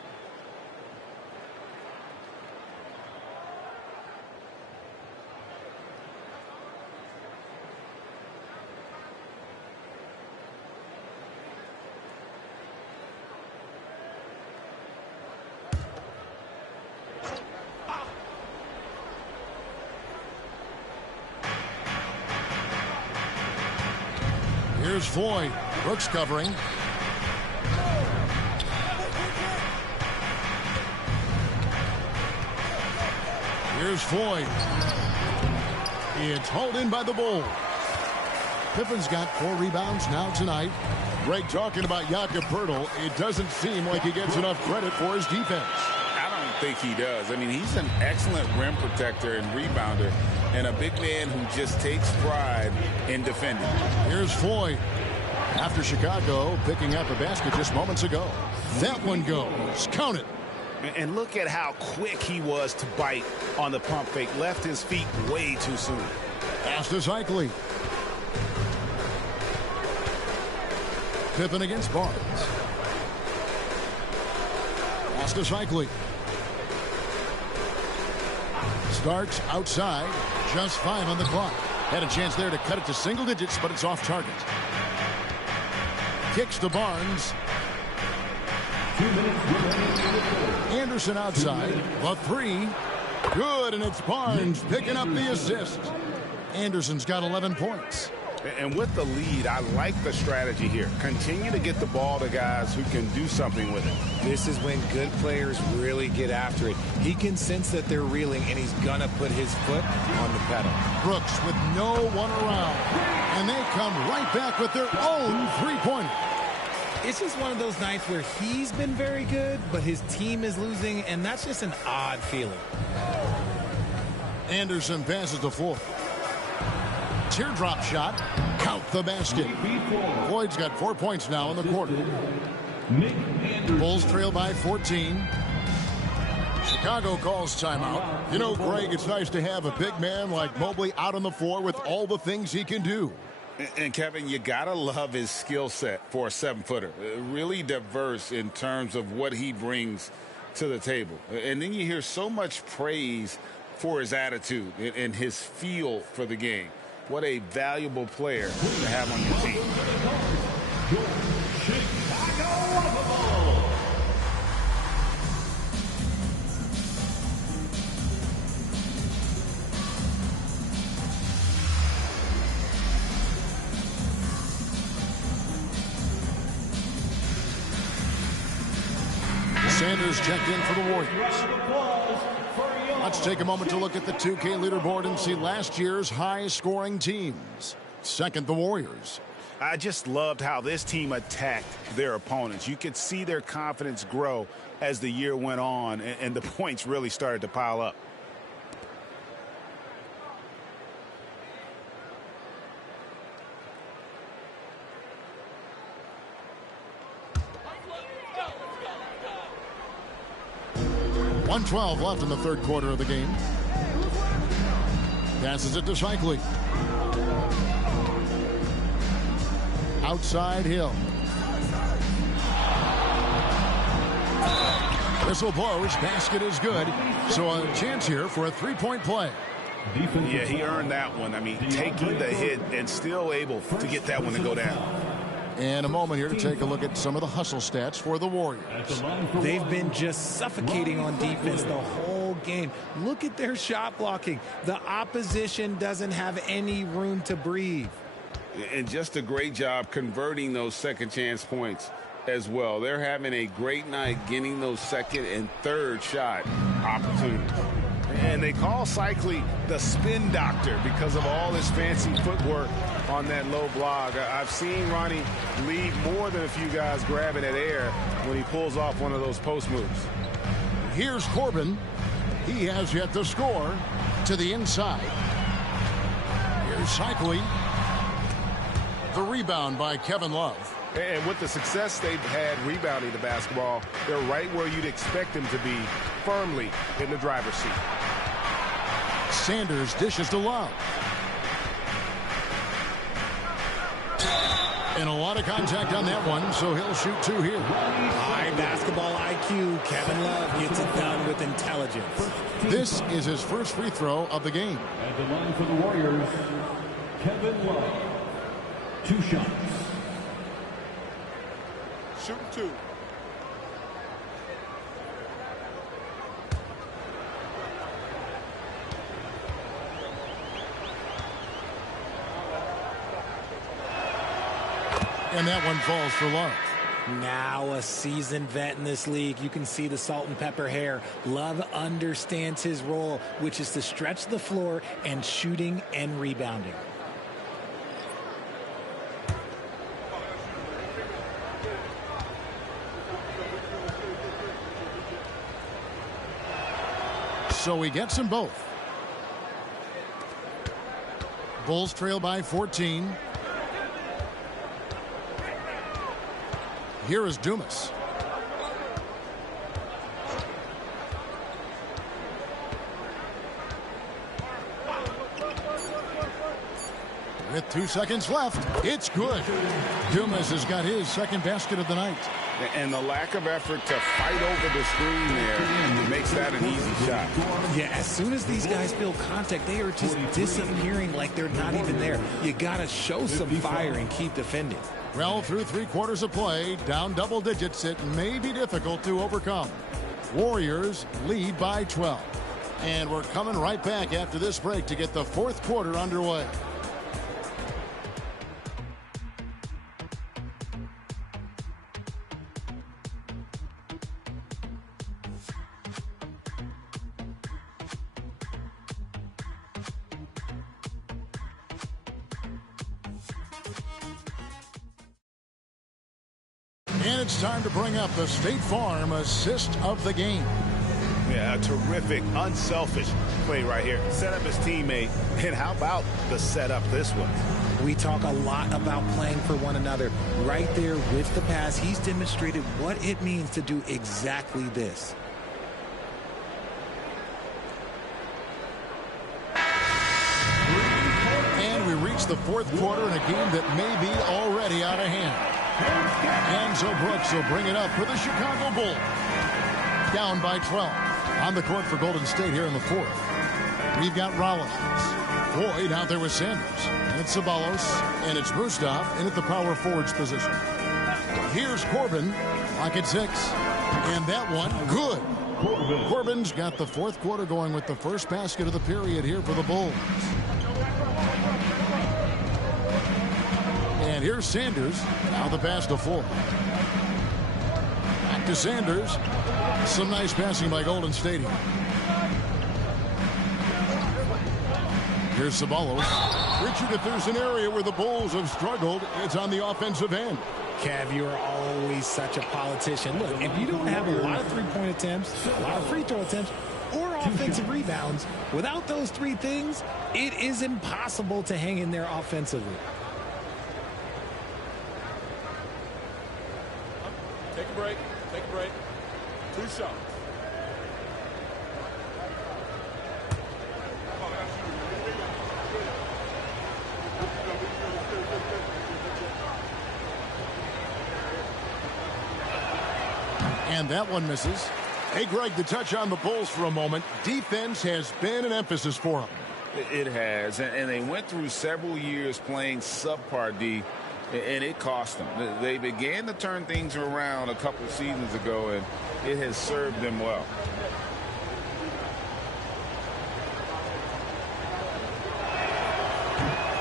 Here's Floyd. Brooks covering. Here's Floyd. It's hauled in by the Bulls. Pippen's got 4 rebounds now tonight. Greg talking about Jakob Poeltl. It doesn't seem like he gets enough credit for his defense. I don't think he does. I mean, he's an excellent rim protector and rebounder, and a big man who just takes pride in defending. Here's Floyd. After Chicago picking up a basket just moments ago. That one goes. Count it. And look at how quick he was to bite on the pump fake. Left his feet way too soon. Pass to Cycli. Pippen against Barnes. Pass to Cycli. Starks outside. Just 5 on the clock. Had a chance there to cut it to single digits, but it's off target. Kicks to Barnes. Anderson outside. The 3. Good, and it's Barnes picking up the assist. Anderson's got 11 points. And with the lead, I like the strategy here. Continue to get the ball to guys who can do something with it. This is when good players really get after it. He can sense that they're reeling, and he's going to put his foot on the pedal. Brooks with no one around. And they come right back with their own three-pointer. It's just one of those nights where he's been very good, but his team is losing, and that's just an odd feeling. Anderson passes the floor. Teardrop shot. Count the basket. Floyd's got 4 points now in the quarter. Bulls trail by 14. Chicago calls timeout. You know, Greg, it's nice to have a big man like Mobley out on the floor with all the things he can do. And Kevin, you gotta love his skill set for a 7-footer. Really diverse in terms of what he brings to the table. And then you hear so much praise for his attitude and his feel for the game. What a valuable player to have on your team. Sanders checked in for the Warriors. Let's take a moment to look at the 2K leaderboard and see last year's high-scoring teams. Second, the Warriors. I just loved how this team attacked their opponents. You could see their confidence grow as the year went on, and the points really started to pile up. .112 left in the third quarter of the game. Passes it to Cycli. Outside Hill. Whistle blows. Basket is good. So a chance here for a three-point play. Yeah, he earned that one. I mean, taking the hit and still able to get that one to go down. And a moment here to take a look at some of the hustle stats for the Warriors. They've been just suffocating on defense the whole game. Look at their shot blocking. The opposition doesn't have any room to breathe. And just a great job converting those second chance points as well. They're having a great night getting those second and third shot opportunities. And they call Cycli the spin doctor because of all his fancy footwork on that low block. I've seen Ronnie leave more than a few guys grabbing at air when he pulls off one of those post moves. Here's Corbin. He has yet to score. To the inside. Here's Cycli. The rebound by Kevin Love. And with the success they've had rebounding the basketball, they're right where you'd expect them to be, firmly in the driver's seat. Sanders dishes to Love. And a lot of contact on that one, so he'll shoot 2 here. High basketball IQ. Kevin Love gets it done with intelligence. This is his first free throw of the game. At the line for the Warriors, Kevin Love. 2 shots. Shooting 2. And that one falls for Love. Now a seasoned vet in this league. You can see the salt and pepper hair. Love understands his role, which is to stretch the floor and shooting and rebounding. So he gets them both. Bulls trail by 14. Here is Dumas. With 2 seconds left, it's good. Dumas has got his second basket of the night. And the lack of effort to fight over the screen there makes that an easy shot. Yeah, as soon as these guys feel contact, they are just disappearing like they're not even there. You got to show some fire and keep defending. Well, through 3 quarters of play, down double digits, it may be difficult to overcome. Warriors lead by 12. And we're coming right back after this break to get the 4th quarter underway. And it's time to bring up the State Farm assist of the game. Yeah, a terrific, unselfish play right here. Set up his teammate. And how about the setup this one? We talk a lot about playing for one another. Right there with the pass, he's demonstrated what it means to do exactly this. And we reach the 4th quarter in a game that may be already out of hand. Enzo Brooks will bring it up for the Chicago Bulls. Down by 12. On the court for Golden State here in the 4th. We've got Rollins. Boyd out there with Sanders. And it's Ceballos. And it's Mustaf in at the power forwards position. Here's Corbin. Clock at 6. And that one, good. Corbin's got the 4th quarter going with the first basket of the period here for the Bulls. And here's Sanders. Now the pass to Ford. Back to Sanders. Some nice passing by Golden State here. Here's Ceballos. Richard, if there's an area where the Bulls have struggled, it's on the offensive end. Cav, you are always such a politician. Look, if you don't have a lot of three-point attempts, a lot of free throw attempts, or offensive rebounds, without those 3 things, it is impossible to hang in there offensively. Take a break. Take a break. 2 shots. And that one misses. Hey, Greg, to touch on the Bulls for a moment, defense has been an emphasis for them. It has, and they went through several years playing subpar D, and it cost them. They began to turn things around a couple seasons ago, and it has served them well.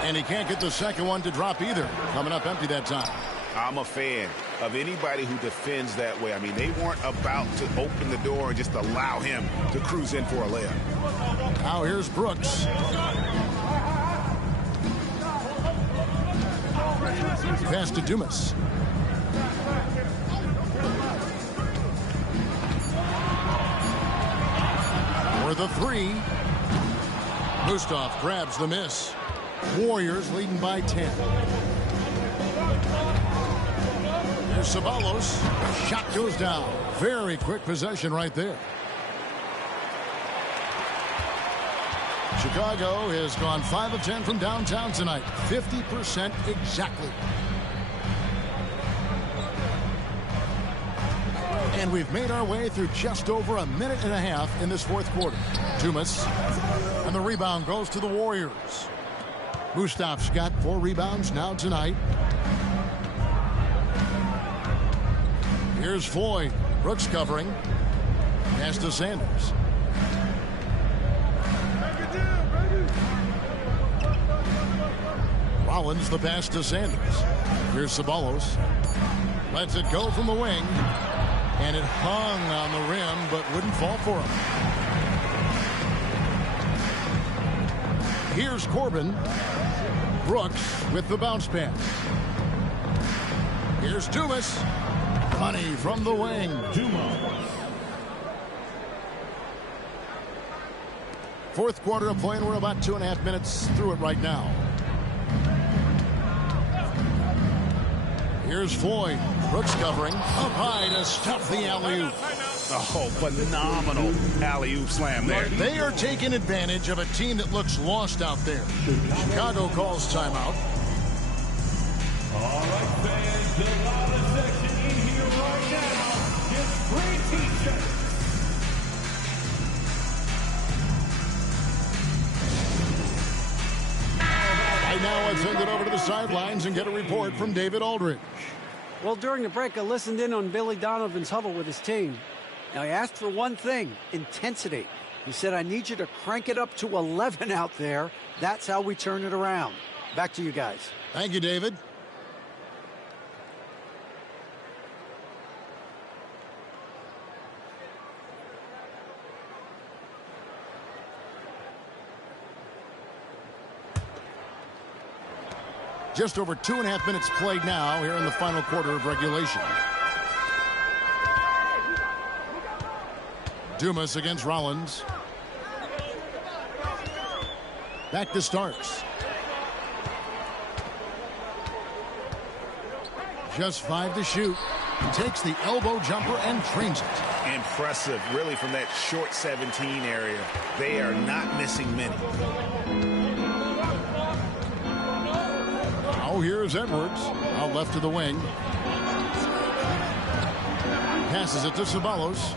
And he can't get the second one to drop either. Coming up empty that time. I'm a fan of anybody who defends that way. I mean, they weren't about to open the door and just allow him to cruise in for a layup. Now here's Brooks. Pass to Dumas. For the 3. Mustaf grabs the miss. Warriors leading by 10. Here's Ceballos. Shot goes down. Very quick possession right there. Chicago has gone 5 of 10 from downtown tonight. 50% exactly. And we've made our way through just over a minute and a half in this 4th quarter. Dumas. And the rebound goes to the Warriors. Mustaf's got 4 rebounds now tonight. Here's Floyd. Brooks covering. Pass to Sanders. Rollins the pass to Sanders. Here's Ceballos. Lets it go from the wing. And it hung on the rim, but wouldn't fall for him. Here's Corbin. Brooks with the bounce pass. Here's Dumas. Money from the wing. Fourth quarter of play, and we're about 2.5 minutes through it right now. Here's Floyd. Brooks covering. Up high to stuff the alley-oop. Oh, phenomenal alley-oop slam there. They are taking advantage of a team that looks lost out there. Chicago calls timeout. All right, fans, the loudest section in here right now is free T-shirts. Right now, let's send it over to the sidelines and get a report from David Aldridge. Well, during the break, I listened in on Billy Donovan's huddle with his team. Now, he asked for one thing, intensity. He said, I need you to crank it up to 11 out there. That's how we turn it around. Back to you guys. Thank you, David. Just over 2.5 minutes played now here in the final quarter of regulation. Dumas against Rollins. Back to Starks. Just 5 to shoot. He takes the elbow jumper and trains it. Impressive, really, from that short 17 area. They are not missing many. Oh, here's Edwards. Out left to the wing. Passes it to Ceballos.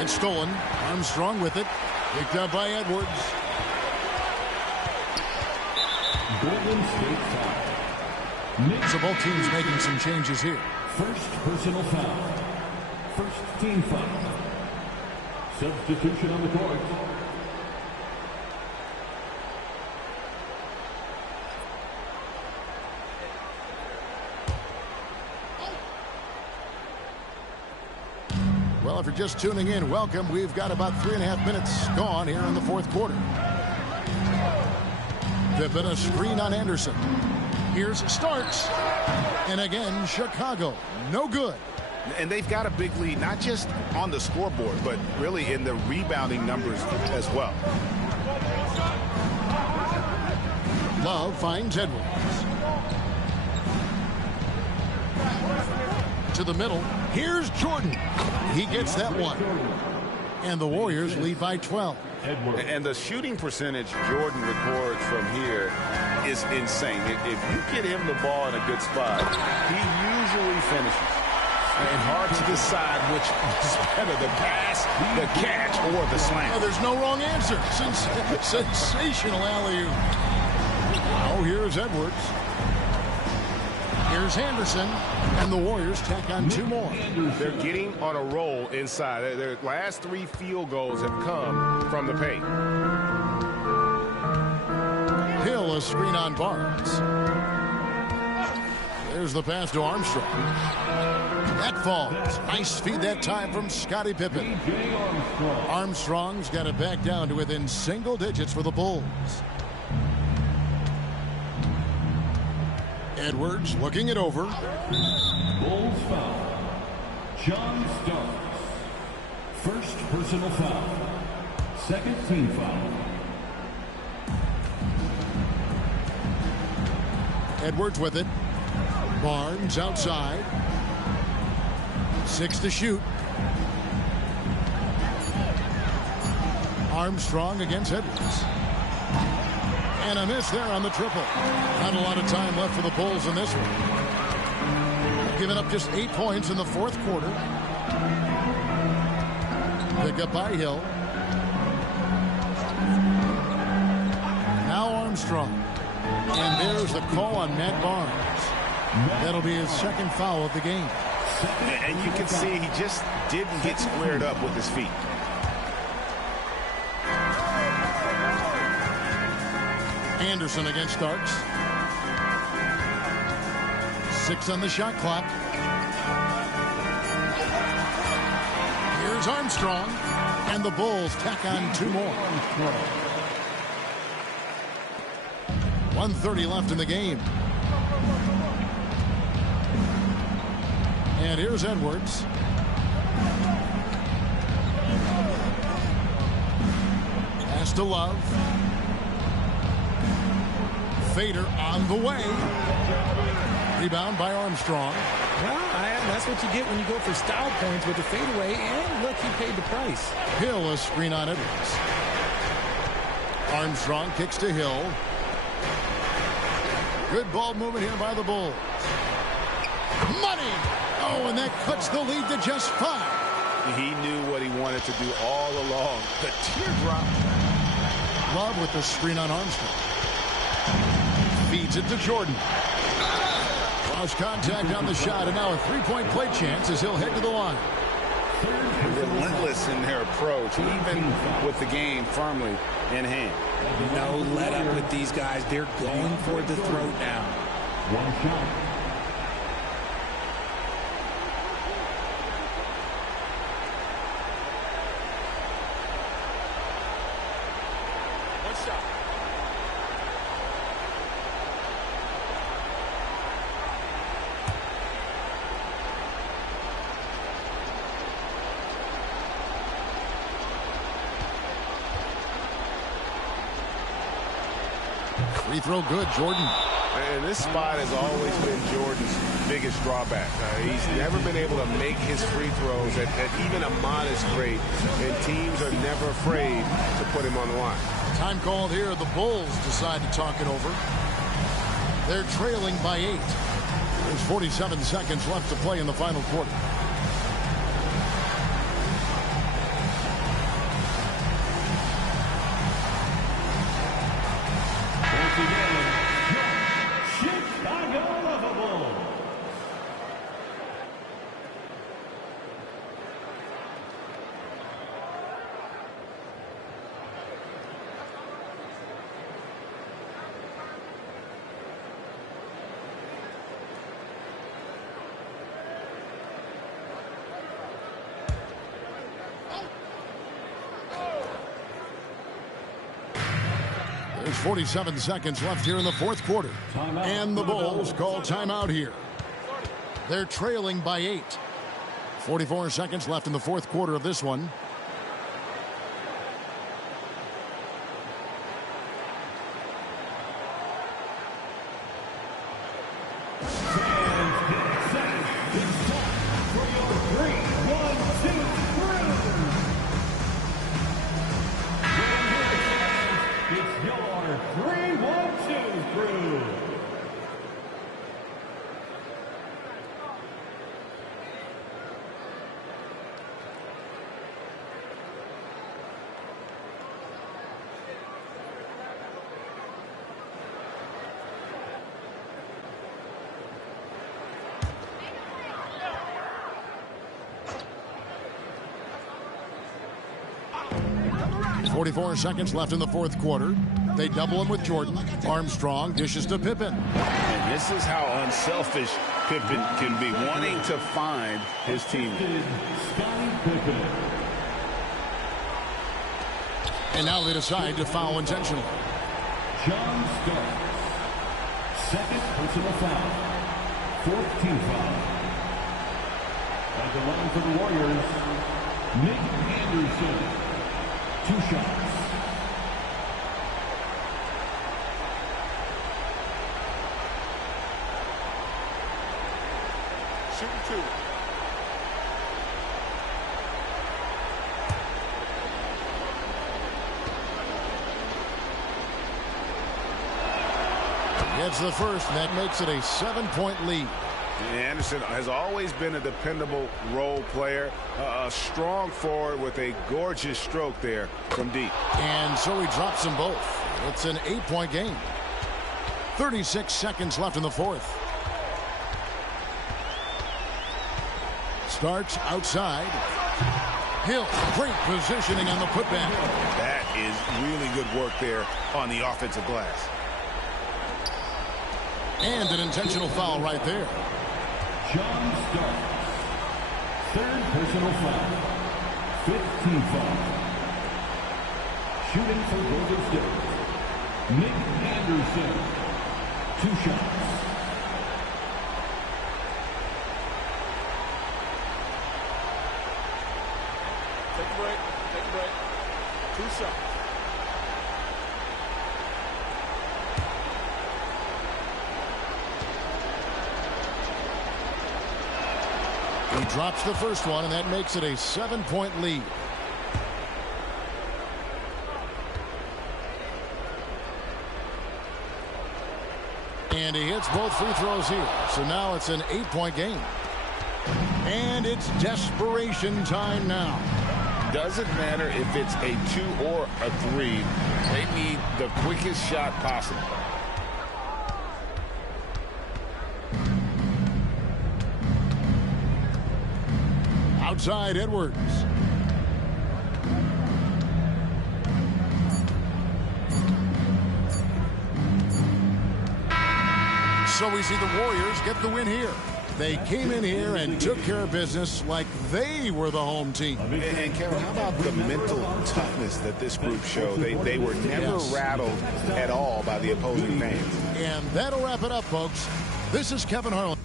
It's stolen. Armstrong with it. Picked up by Edwards. Golden State foul. So both teams making some changes here. First personal foul. First team foul. Substitution on the court. Well, if you're just tuning in, welcome. We've got about 3.5 minutes gone here in the fourth quarter. Pippen, a screen on Anderson. Here's Starks. And again, Chicago. No good. And they've got a big lead, not just on the scoreboard, but really in the rebounding numbers as well. Love finds Edwards. To the middle. Here's Jordan. He gets that one. And the Warriors lead by 12. And the shooting percentage Jordan records from here is insane. If you get him the ball in a good spot, he usually finishes. And hard to decide which is better, the pass, the catch, or the slam. Oh, there's no wrong answer. Sensational alley-oop. Oh, here's Edwards. Here's Anderson. And the Warriors tack on 2 more. They're getting on a roll inside. Their last 3 field goals have come from the paint. Hill, a screen on Barnes. There's the pass to Armstrong. That falls. Nice feed that time from Scottie Pippen. Armstrong's got it back down to within single digits for the Bulls. Edwards looking it over. Bulls foul. John Starks. First personal foul. Second team foul. Edwards with it. Barnes outside. 6 to shoot. Armstrong against Edwards. And a miss there on the triple. Not a lot of time left for the Bulls in this one. Giving up just 8 points in the fourth quarter. Pick up by Hill. Now Armstrong. And there's the call on Matt Barnes. That'll be his second foul of the game. And you can see he just didn't get squared up with his feet. Anderson against Starks. 6 on the shot clock. Here's Armstrong. And the Bulls tack on 2 more. 1:30 left in the game. And here's Edwards. Pass to Love. Fader on the way. Rebound by Armstrong. Well, that's what you get when you go for style points with the fadeaway. And look, he paid the price. Hill, a screen on Edwards. Armstrong kicks to Hill. Good ball movement here by the Bulls. Money! Oh, and that cuts the lead to just 5. He knew what he wanted to do all along. The teardrop. Love with the screen on Armstrong. Feeds it to Jordan. Lost contact on the shot, and now a 3-point play chance as he'll head to the line. Relentless in their approach, even with the game firmly in hand. No let up with these guys. They're going for the throat now. One shot. Free throw good, Jordan. And this spot has always been Jordan's biggest drawback. He's never been able to make his free throws at even a modest rate, and teams are never afraid to put him on the line. Time called here. The Bulls decide to talk it over. They're trailing by 8. There's 47 seconds left to play in the final quarter. There's 47 seconds left here in the fourth quarter. And the Bulls call timeout here. They're trailing by 8. 44 seconds left in the fourth quarter of this one. .44 seconds left in the fourth quarter. They double him with Jordan. Armstrong dishes to Pippen. And this is how unselfish Pippen can be, wanting to find his teammate. And now they decide to foul intentionally. John Starks. Second personal foul. 4th team foul. At the line for the Warriors, Nick Anderson. 2 shots. Shooting 2. Gets the first, and that makes it a 7-point lead. Anderson has always been a dependable role player, a strong forward with a gorgeous stroke there from deep. And so he drops them both. It's an 8-point game. 36 seconds left in the fourth. Starts outside. Hill, great positioning on the putback. That is really good work there on the offensive glass. And an intentional foul right there. John Starks. Third personal foul. 15th foul. Shooting for Golden State. Nick Anderson. 2 shots. Take a break. Take a break. 2 shots. He drops the first one, and that makes it a 7-point lead. And he hits both free throws here. So now it's an 8-point game. And it's desperation time now. Doesn't matter if it's a 2 or a 3. They need the quickest shot possible. Outside Edwards. So we see the Warriors get the win here. They came in here and took care of business like they were the home team. And Kevin, how about the mental toughness that this group showed? They were never rattled at all by the opposing fans. And that'll wrap it up, folks. This is Kevin Harlan.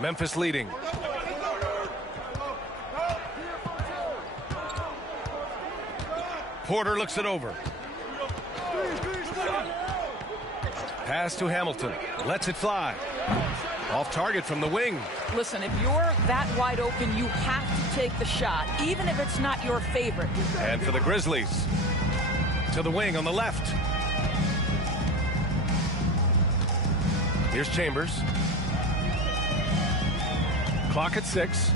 Memphis leading. Porter looks it over. Pass to Hamilton. Lets it fly. Off target from the wing. Listen, if you're that wide open, you have to take the shot, even if it's not your favorite. And for the Grizzlies. To the wing on the left. Here's Chambers. Clock at 6.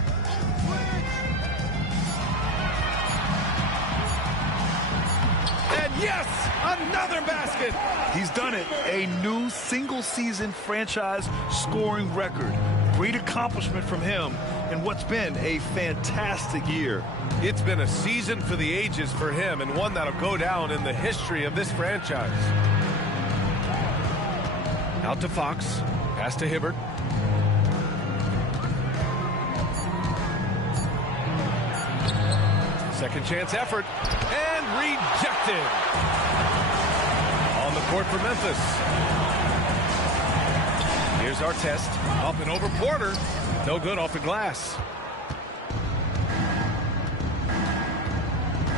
And yes, another basket. He's done it. A new single-season franchise scoring record. Great accomplishment from him in what's been a fantastic year. It's been a season for the ages for him, and one that'll go down in the history of this franchise. Out to Fox. Pass to Hibbert. Second chance effort. And rejected. On the court for Memphis. Here's Artest. Up and over Porter. No good off the glass.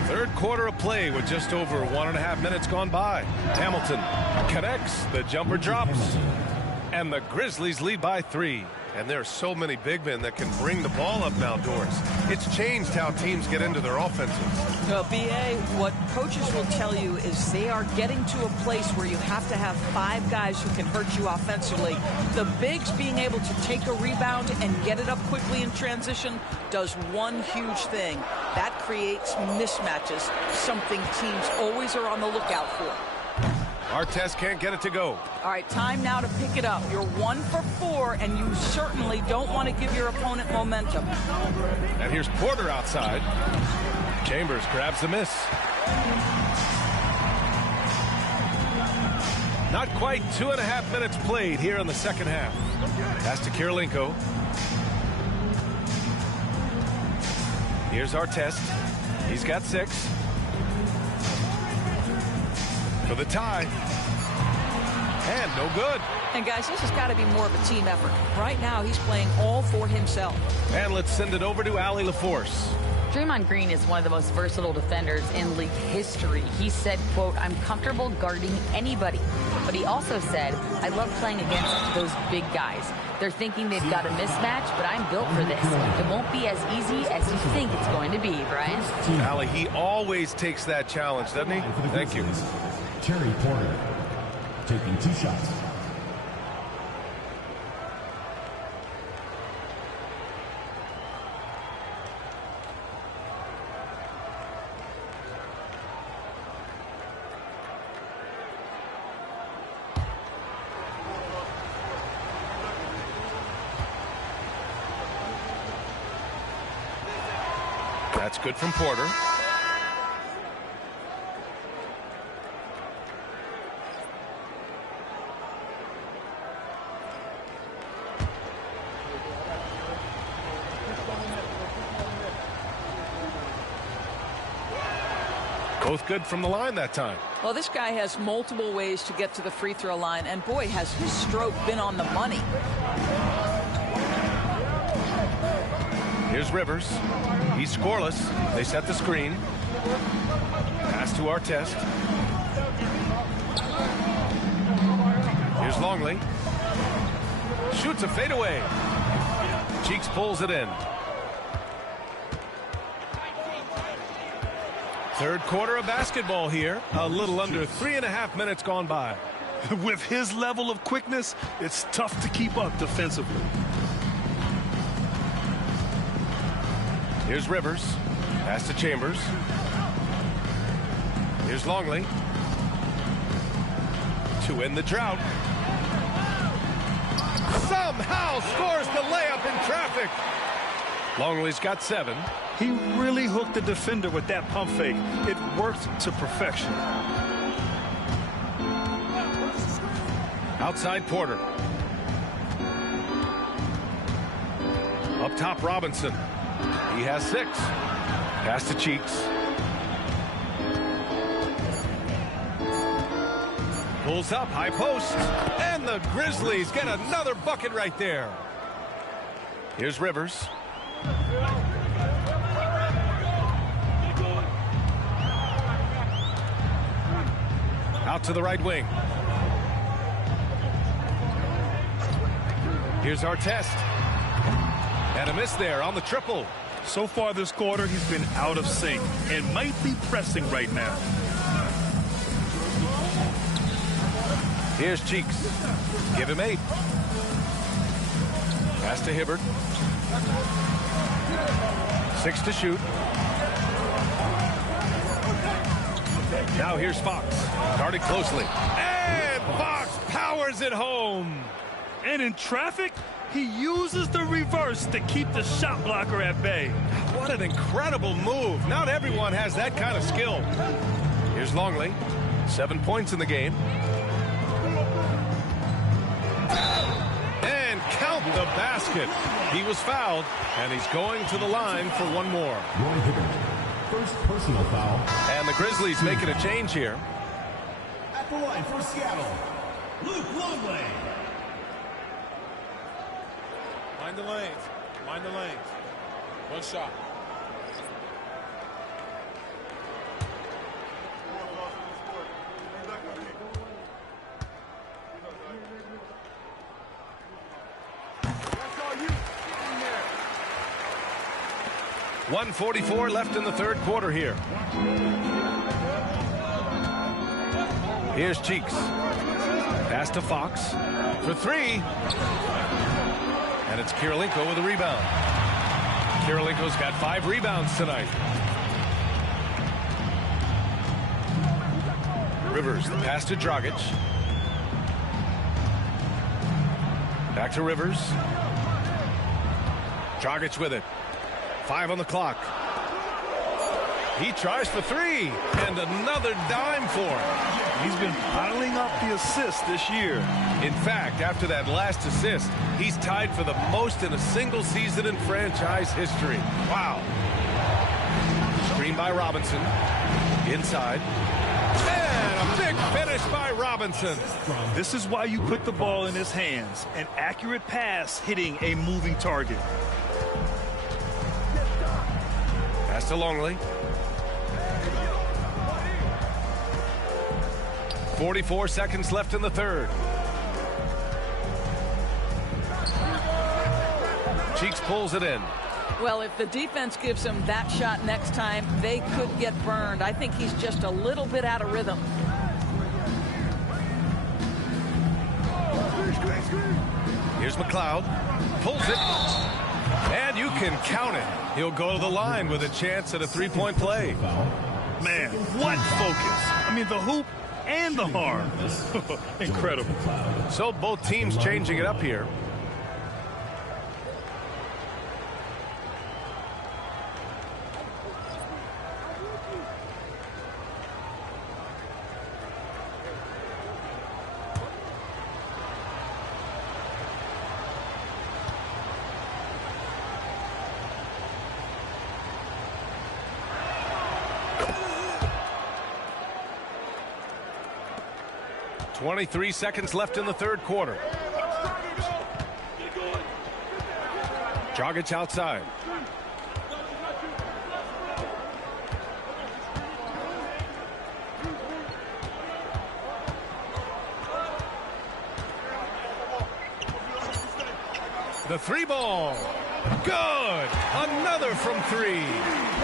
Third quarter of play with just over 1.5 minutes gone by. Hamilton connects. The jumper drops. And the Grizzlies lead by 3. And there are so many big men that can bring the ball up now, Doris. It's changed how teams get into their offenses. Well, B.A., what coaches will tell you is they are getting to a place where you have to have 5 guys who can hurt you offensively. The bigs being able to take a rebound and get it up quickly in transition does one huge thing. That creates mismatches, something teams always are on the lookout for. Artest can't get it to go. All right, time now to pick it up. You're 1 for 4, and you certainly don't want to give your opponent momentum. And here's Porter outside. Chambers grabs the miss. Not quite 2.5 minutes played here in the second half. Pass to Kirilenko. Here's Artest. He's got 6. For the tie. And no good. And guys, this has got to be more of a team effort. Right now, he's playing all for himself. And let's send it over to Allie LaForce. Draymond Green is one of the most versatile defenders in league history. He said, quote, "I'm comfortable guarding anybody." But he also said, "I love playing against those big guys. They're thinking they've got a mismatch, but I'm built for this. It won't be as easy as you think it's going to be," Brian. Allie, he always takes that challenge, doesn't he? Thank you. Terry Porter taking 2 shots. That's good from Porter. Both good from the line that time. Well, this guy has multiple ways to get to the free throw line, and boy, has his stroke been on the money. Here's Rivers. He's scoreless. They set the screen. Pass to Artest. Here's Longley. Shoots a fadeaway. Cheeks pulls it in. Third quarter of basketball here. A little under 3.5 minutes gone by. With his level of quickness, it's tough to keep up defensively. Here's Rivers. Pass to Chambers. Here's Longley. To end the drought. Somehow scores the layup in traffic. Longley's got 7. He really hooked the defender with that pump fake. It worked to perfection. Outside Porter. Up top Robinson. He has 6. Pass to Cheeks. Pulls up, high post. And the Grizzlies get another bucket right there. Here's Rivers. Out to the right wing. Here's Artest. And a miss there on the triple. So far this quarter, he's been out of sync and might be pressing right now. Here's Cheeks. Give him 8. Pass to Hibbert. 6 to shoot. Now here's Fox. Guarded closely. And Fox powers it home. And in traffic, he uses the reverse to keep the shot blocker at bay. What an incredible move. Not everyone has that kind of skill. Here's Longley. 7 points in the game. And count the basket. He was fouled, and he's going to the line for one more. First personal foul. And the Grizzlies making a change here. At the line for Seattle, Luke Longley. Mind the lanes. Mind the lanes. One shot. That's all you. Get in there. 1:44 left in the third quarter here. Here's Cheeks. Pass to Fox for 3. And it's Kirilenko with a rebound. Kirilenko's got 5 rebounds tonight. Rivers, the pass to Dragic. Back to Rivers. Dragic with it. 5 on the clock. He tries for three, and another dime for him. He's been piling up the assists this year. In fact, after that last assist, he's tied for the most in a single season in franchise history. Wow. Screen by Robinson. Inside. And a big finish by Robinson. This is why you put the ball in his hands. An accurate pass hitting a moving target. Pass to Longley. 44 seconds left in the third. Cheeks pulls it in. Well, if the defense gives him that shot next time, they could get burned. I think he's just a little bit out of rhythm. Here's McLeod. Pulls it. And you can count it. He'll go to the line with a chance at a three-point play. Man, what focus. I mean, the hoop and the arm. Incredible. So both teams changing it up here. .23 seconds left in the third quarter. Dragic outside. The three ball. Good. Another from three.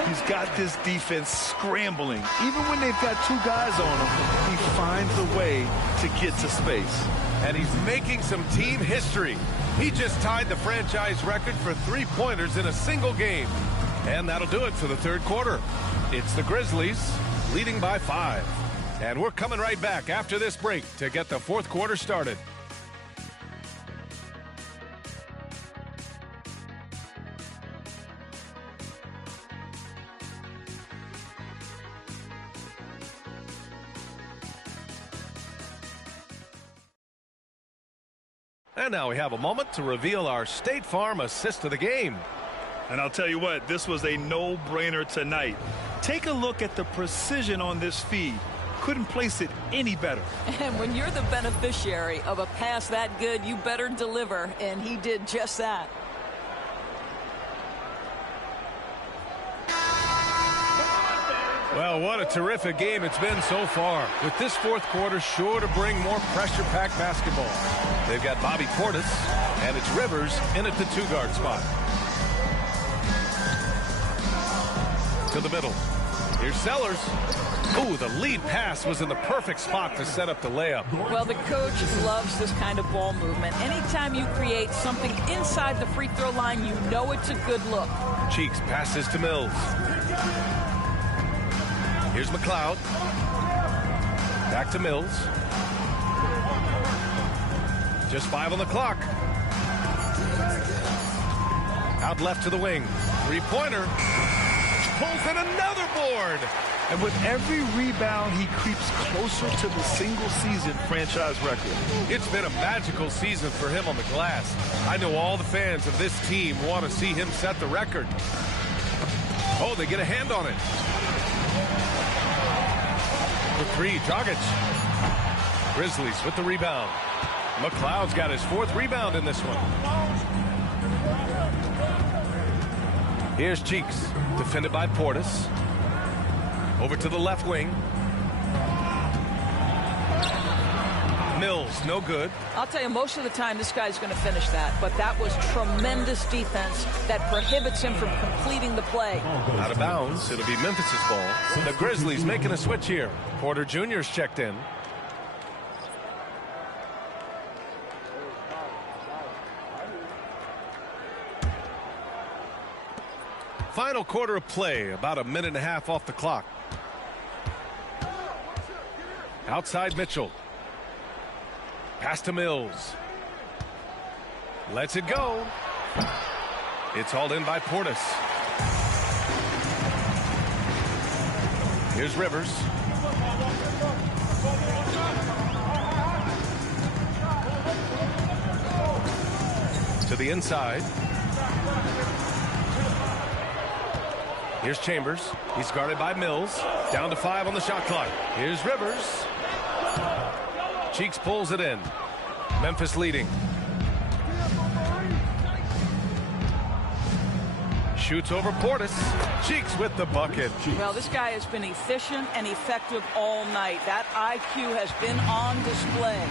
He's got this defense scrambling. Even when they've got two guys on him, he finds a way to get to space. And he's making some team history. He just tied the franchise record for three-pointers in a single game. And that'll do it for the third quarter. It's the Grizzlies leading by 5. And we're coming right back after this break to get the fourth quarter started. And now we have a moment to reveal our State Farm assist of the game. And I'll tell you what, this was a no-brainer tonight. Take a look at the precision on this feed. Couldn't place it any better. And when you're the beneficiary of a pass that good, you better deliver. And he did just that. Well, what a terrific game it's been so far. With this fourth quarter sure to bring more pressure-packed basketball. They've got Bobby Portis, and it's Rivers in at the two-guard spot. To the middle. Here's Sellers. Ooh, the lead pass was in the perfect spot to set up the layup. Well, the coach loves this kind of ball movement. Anytime you create something inside the free throw line, you know it's a good look. Cheeks passes to Mills. Here's McLeod. Back to Mills. Just 5 on the clock. Out left to the wing. Three-pointer. Pulls in another board. And with every rebound, he creeps closer to the single-season franchise record. It's been a magical season for him on the glass. I know all the fans of this team want to see him set the record. Oh, they get a hand on it. For three, Dragic. Grizzlies with the rebound. McLeod's got his fourth rebound in this one. Here's Cheeks, defended by Portis. Over to the left wing. Mills, no good. I'll tell you, most of the time this guy's going to finish that, but that was tremendous defense that prohibits him from completing the play. Out of bounds. It'll be Memphis's ball. The Grizzlies making a switch here. Porter Jr.'s checked in. Final quarter of play, about a minute and a half off the clock. Outside Mitchell. Pass to Mills. Lets it go. It's hauled in by Portis. Here's Rivers. To the inside. Here's Chambers. He's guarded by Mills. Down to 5 on the shot clock. Here's Rivers. Cheeks pulls it in. Memphis leading. Shoots over Portis. Cheeks with the bucket. Well, this guy has been efficient and effective all night. That IQ has been on display.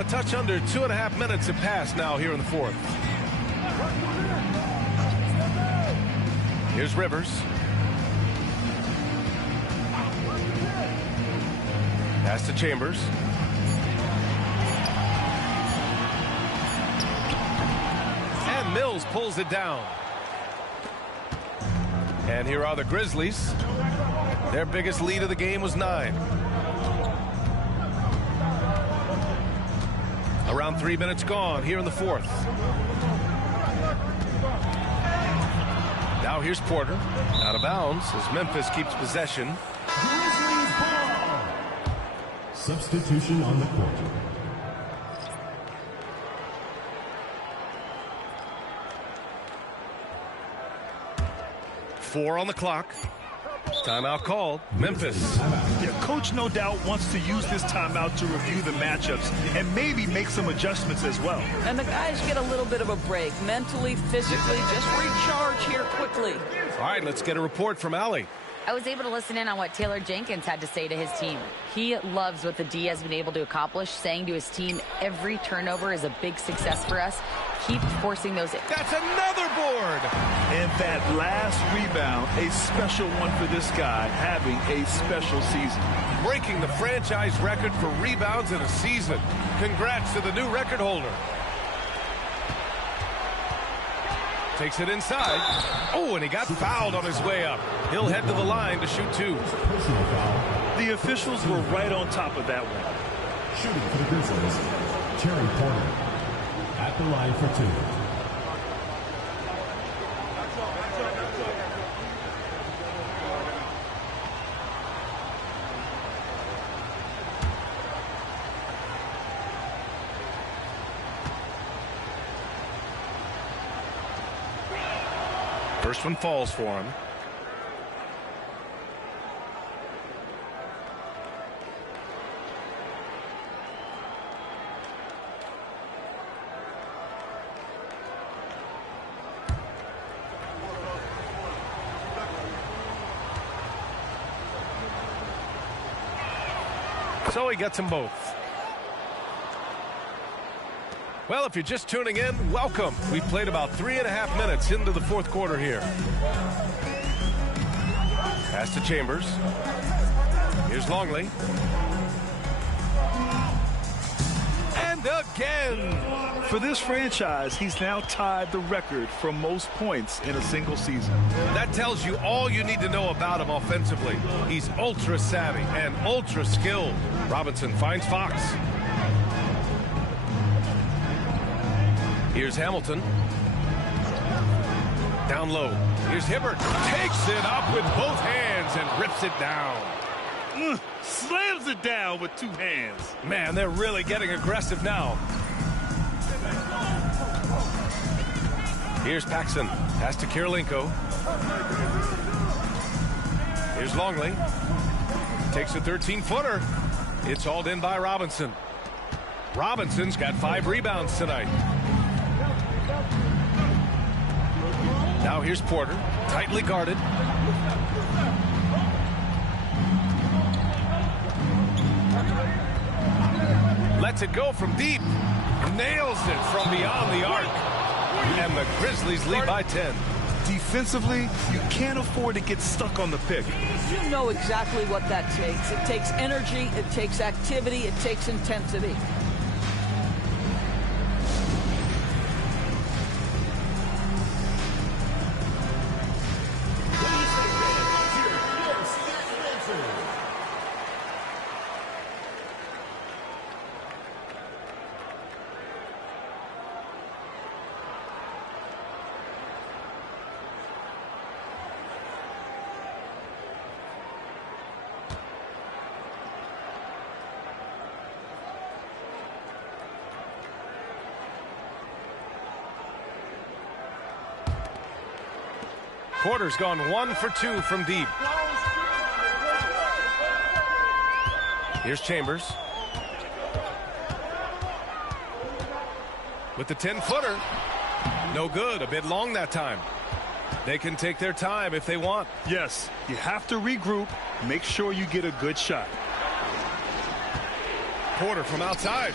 A touch under 2.5 minutes have passed now here in the fourth. Here's Rivers. Pass to Chambers. And Mills pulls it down. And here are the Grizzlies. Their biggest lead of the game was 9. Around 3 minutes gone here in the fourth. Now here's Porter. Out of bounds as Memphis keeps possession. Grizzlies ball. Substitution on the court. Four on the clock. Timeout called. Memphis. Yeah, coach no doubt wants to use this timeout to review the matchups and maybe make some adjustments as well. And the guys get a little bit of a break, mentally, physically, just recharge here quickly. All right, let's get a report from Allie. I was able to listen in on what Taylor Jenkins had to say to his team. He loves what the D has been able to accomplish, saying to his team, every turnover is a big success for us. Keep forcing those in. That's another board. And that last rebound, a special one for this guy, having a special season. Breaking the franchise record for rebounds in a season. Congrats to the new record holder. Takes it inside. Oh, and he got fouled on his way up. He'll head to the line to shoot 2. The officials were right on top of that one. Shooting for the Grizzlies, Terry Porter. At the line for 2. First one falls for him. So he gets them both. Well, if you're just tuning in, welcome. We've played about 3.5 minutes into the fourth quarter here. Pass to Chambers. Here's Longley. And again. For this franchise, he's now tied the record for most points in a single season. That tells you all you need to know about him offensively. He's ultra savvy and ultra skilled. Robinson finds Fox. Here's Hamilton. Down low. Here's Hibbert. Takes it up with both hands and rips it down. Slams it down with 2 hands. Man, they're really getting aggressive now. Here's Paxson. Pass to Kirilenko. Here's Longley. Takes a 13-footer. It's hauled in by Robinson. Robinson's got 5 rebounds tonight. Now here's Porter, tightly guarded. Lets it go from deep. Nails it from beyond the arc. And the Grizzlies lead by 10. Defensively, you can't afford to get stuck on the pick. You know exactly what that takes. It takes energy, it takes activity, it takes intensity. Porter's gone 1 for 2 from deep. Here's Chambers. With the 10-footer. No good. A bit long that time. They can take their time if they want. Yes, you have to regroup. Make sure you get a good shot. Porter from outside.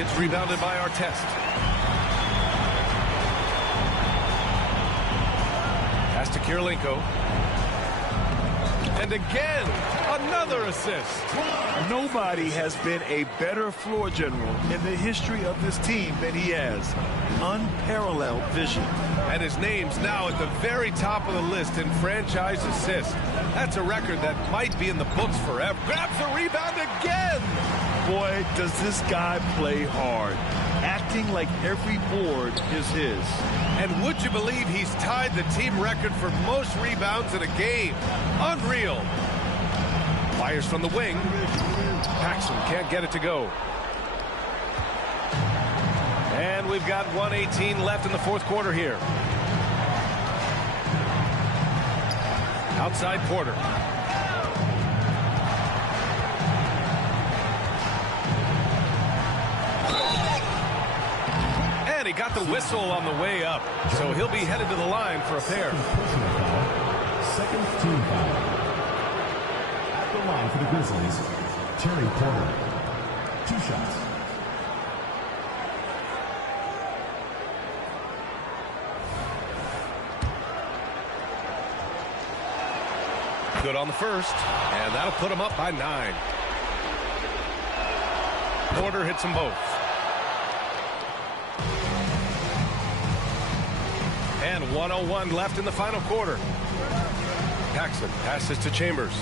It's rebounded by Artest. Pass to Kirilenko. And again, another assist. Nobody has been a better floor general in the history of this team than he has. Unparalleled vision. And his name's now at the very top of the list in franchise assists. That's a record that might be in the books forever. Grabs the rebound again. Boy, does this guy play hard. Acting like every board is his. And would you believe he's tied the team record for most rebounds in a game? Unreal. Fires from the wing. Paxson can't get it to go. And we've got 1:18 left in the fourth quarter here. Outside Porter. And he got the whistle on the way up. So he'll be headed to the line for a pair. Second team foul. At the line for the Grizzlies, Terry Porter. 2 shots. Good on the first, and that'll put him up by 9. Porter hits them both. And 1:01 left in the final quarter. Paxson passes to Chambers.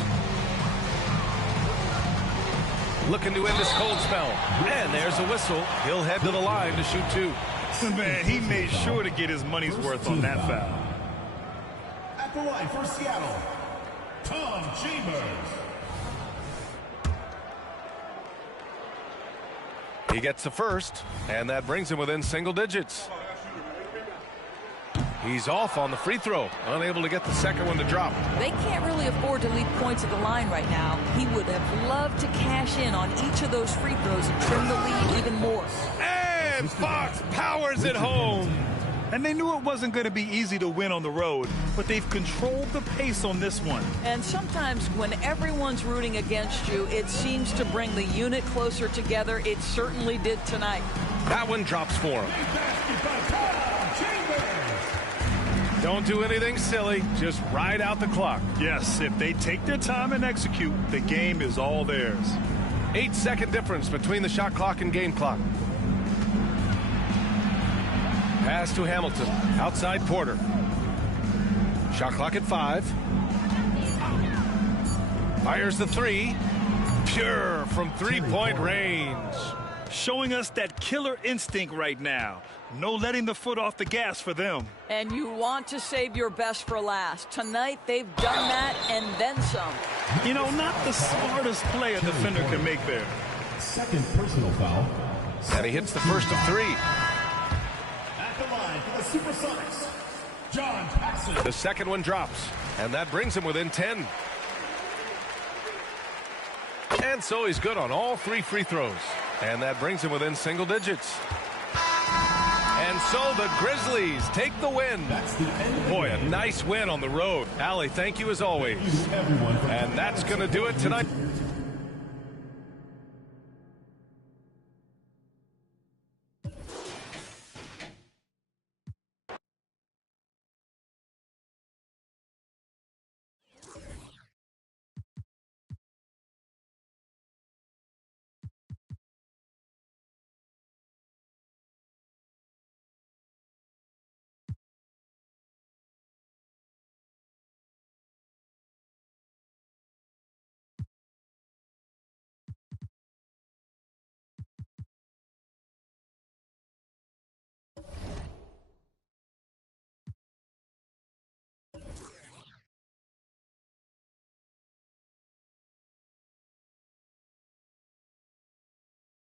Looking to end this cold spell. And there's a whistle. He'll head to the line to shoot 2. Man, he made sure to get his money's worth on that foul. At the line for Seattle, Tom Chambers. He gets the first, and that brings him within single digits. He's off on the free throw, unable to get the second one to drop. They can't really afford to leave points at the line right now. He would have loved to cash in on each of those free throws and trim the lead even more. And Fox powers it home. And they knew it wasn't going to be easy to win on the road, but they've controlled the pace on this one. And sometimes when everyone's rooting against you, it seems to bring the unit closer together. It certainly did tonight. That one drops for him. Don't do anything silly. Just ride out the clock. Yes, if they take their time and execute, the game is all theirs. 8-second difference between the shot clock and game clock. Pass to Hamilton. Outside Porter. Shot clock at 5. Fires the 3. Pure from three-point range. Showing us that killer instinct right now. No letting the foot off the gas for them. And you want to save your best for last. Tonight, they've done that and then some. You know, not the smartest play a defender can make there. Second personal foul. And he hits the first of 3. At the line for the Supersonics, John Paxson. The second one drops, and that brings him within 10. And so he's good on all 3 free throws. And that brings him within single digits. And so the Grizzlies take the win. Boy, a nice win on the road. Allie, thank you as always. And that's going to do it tonight.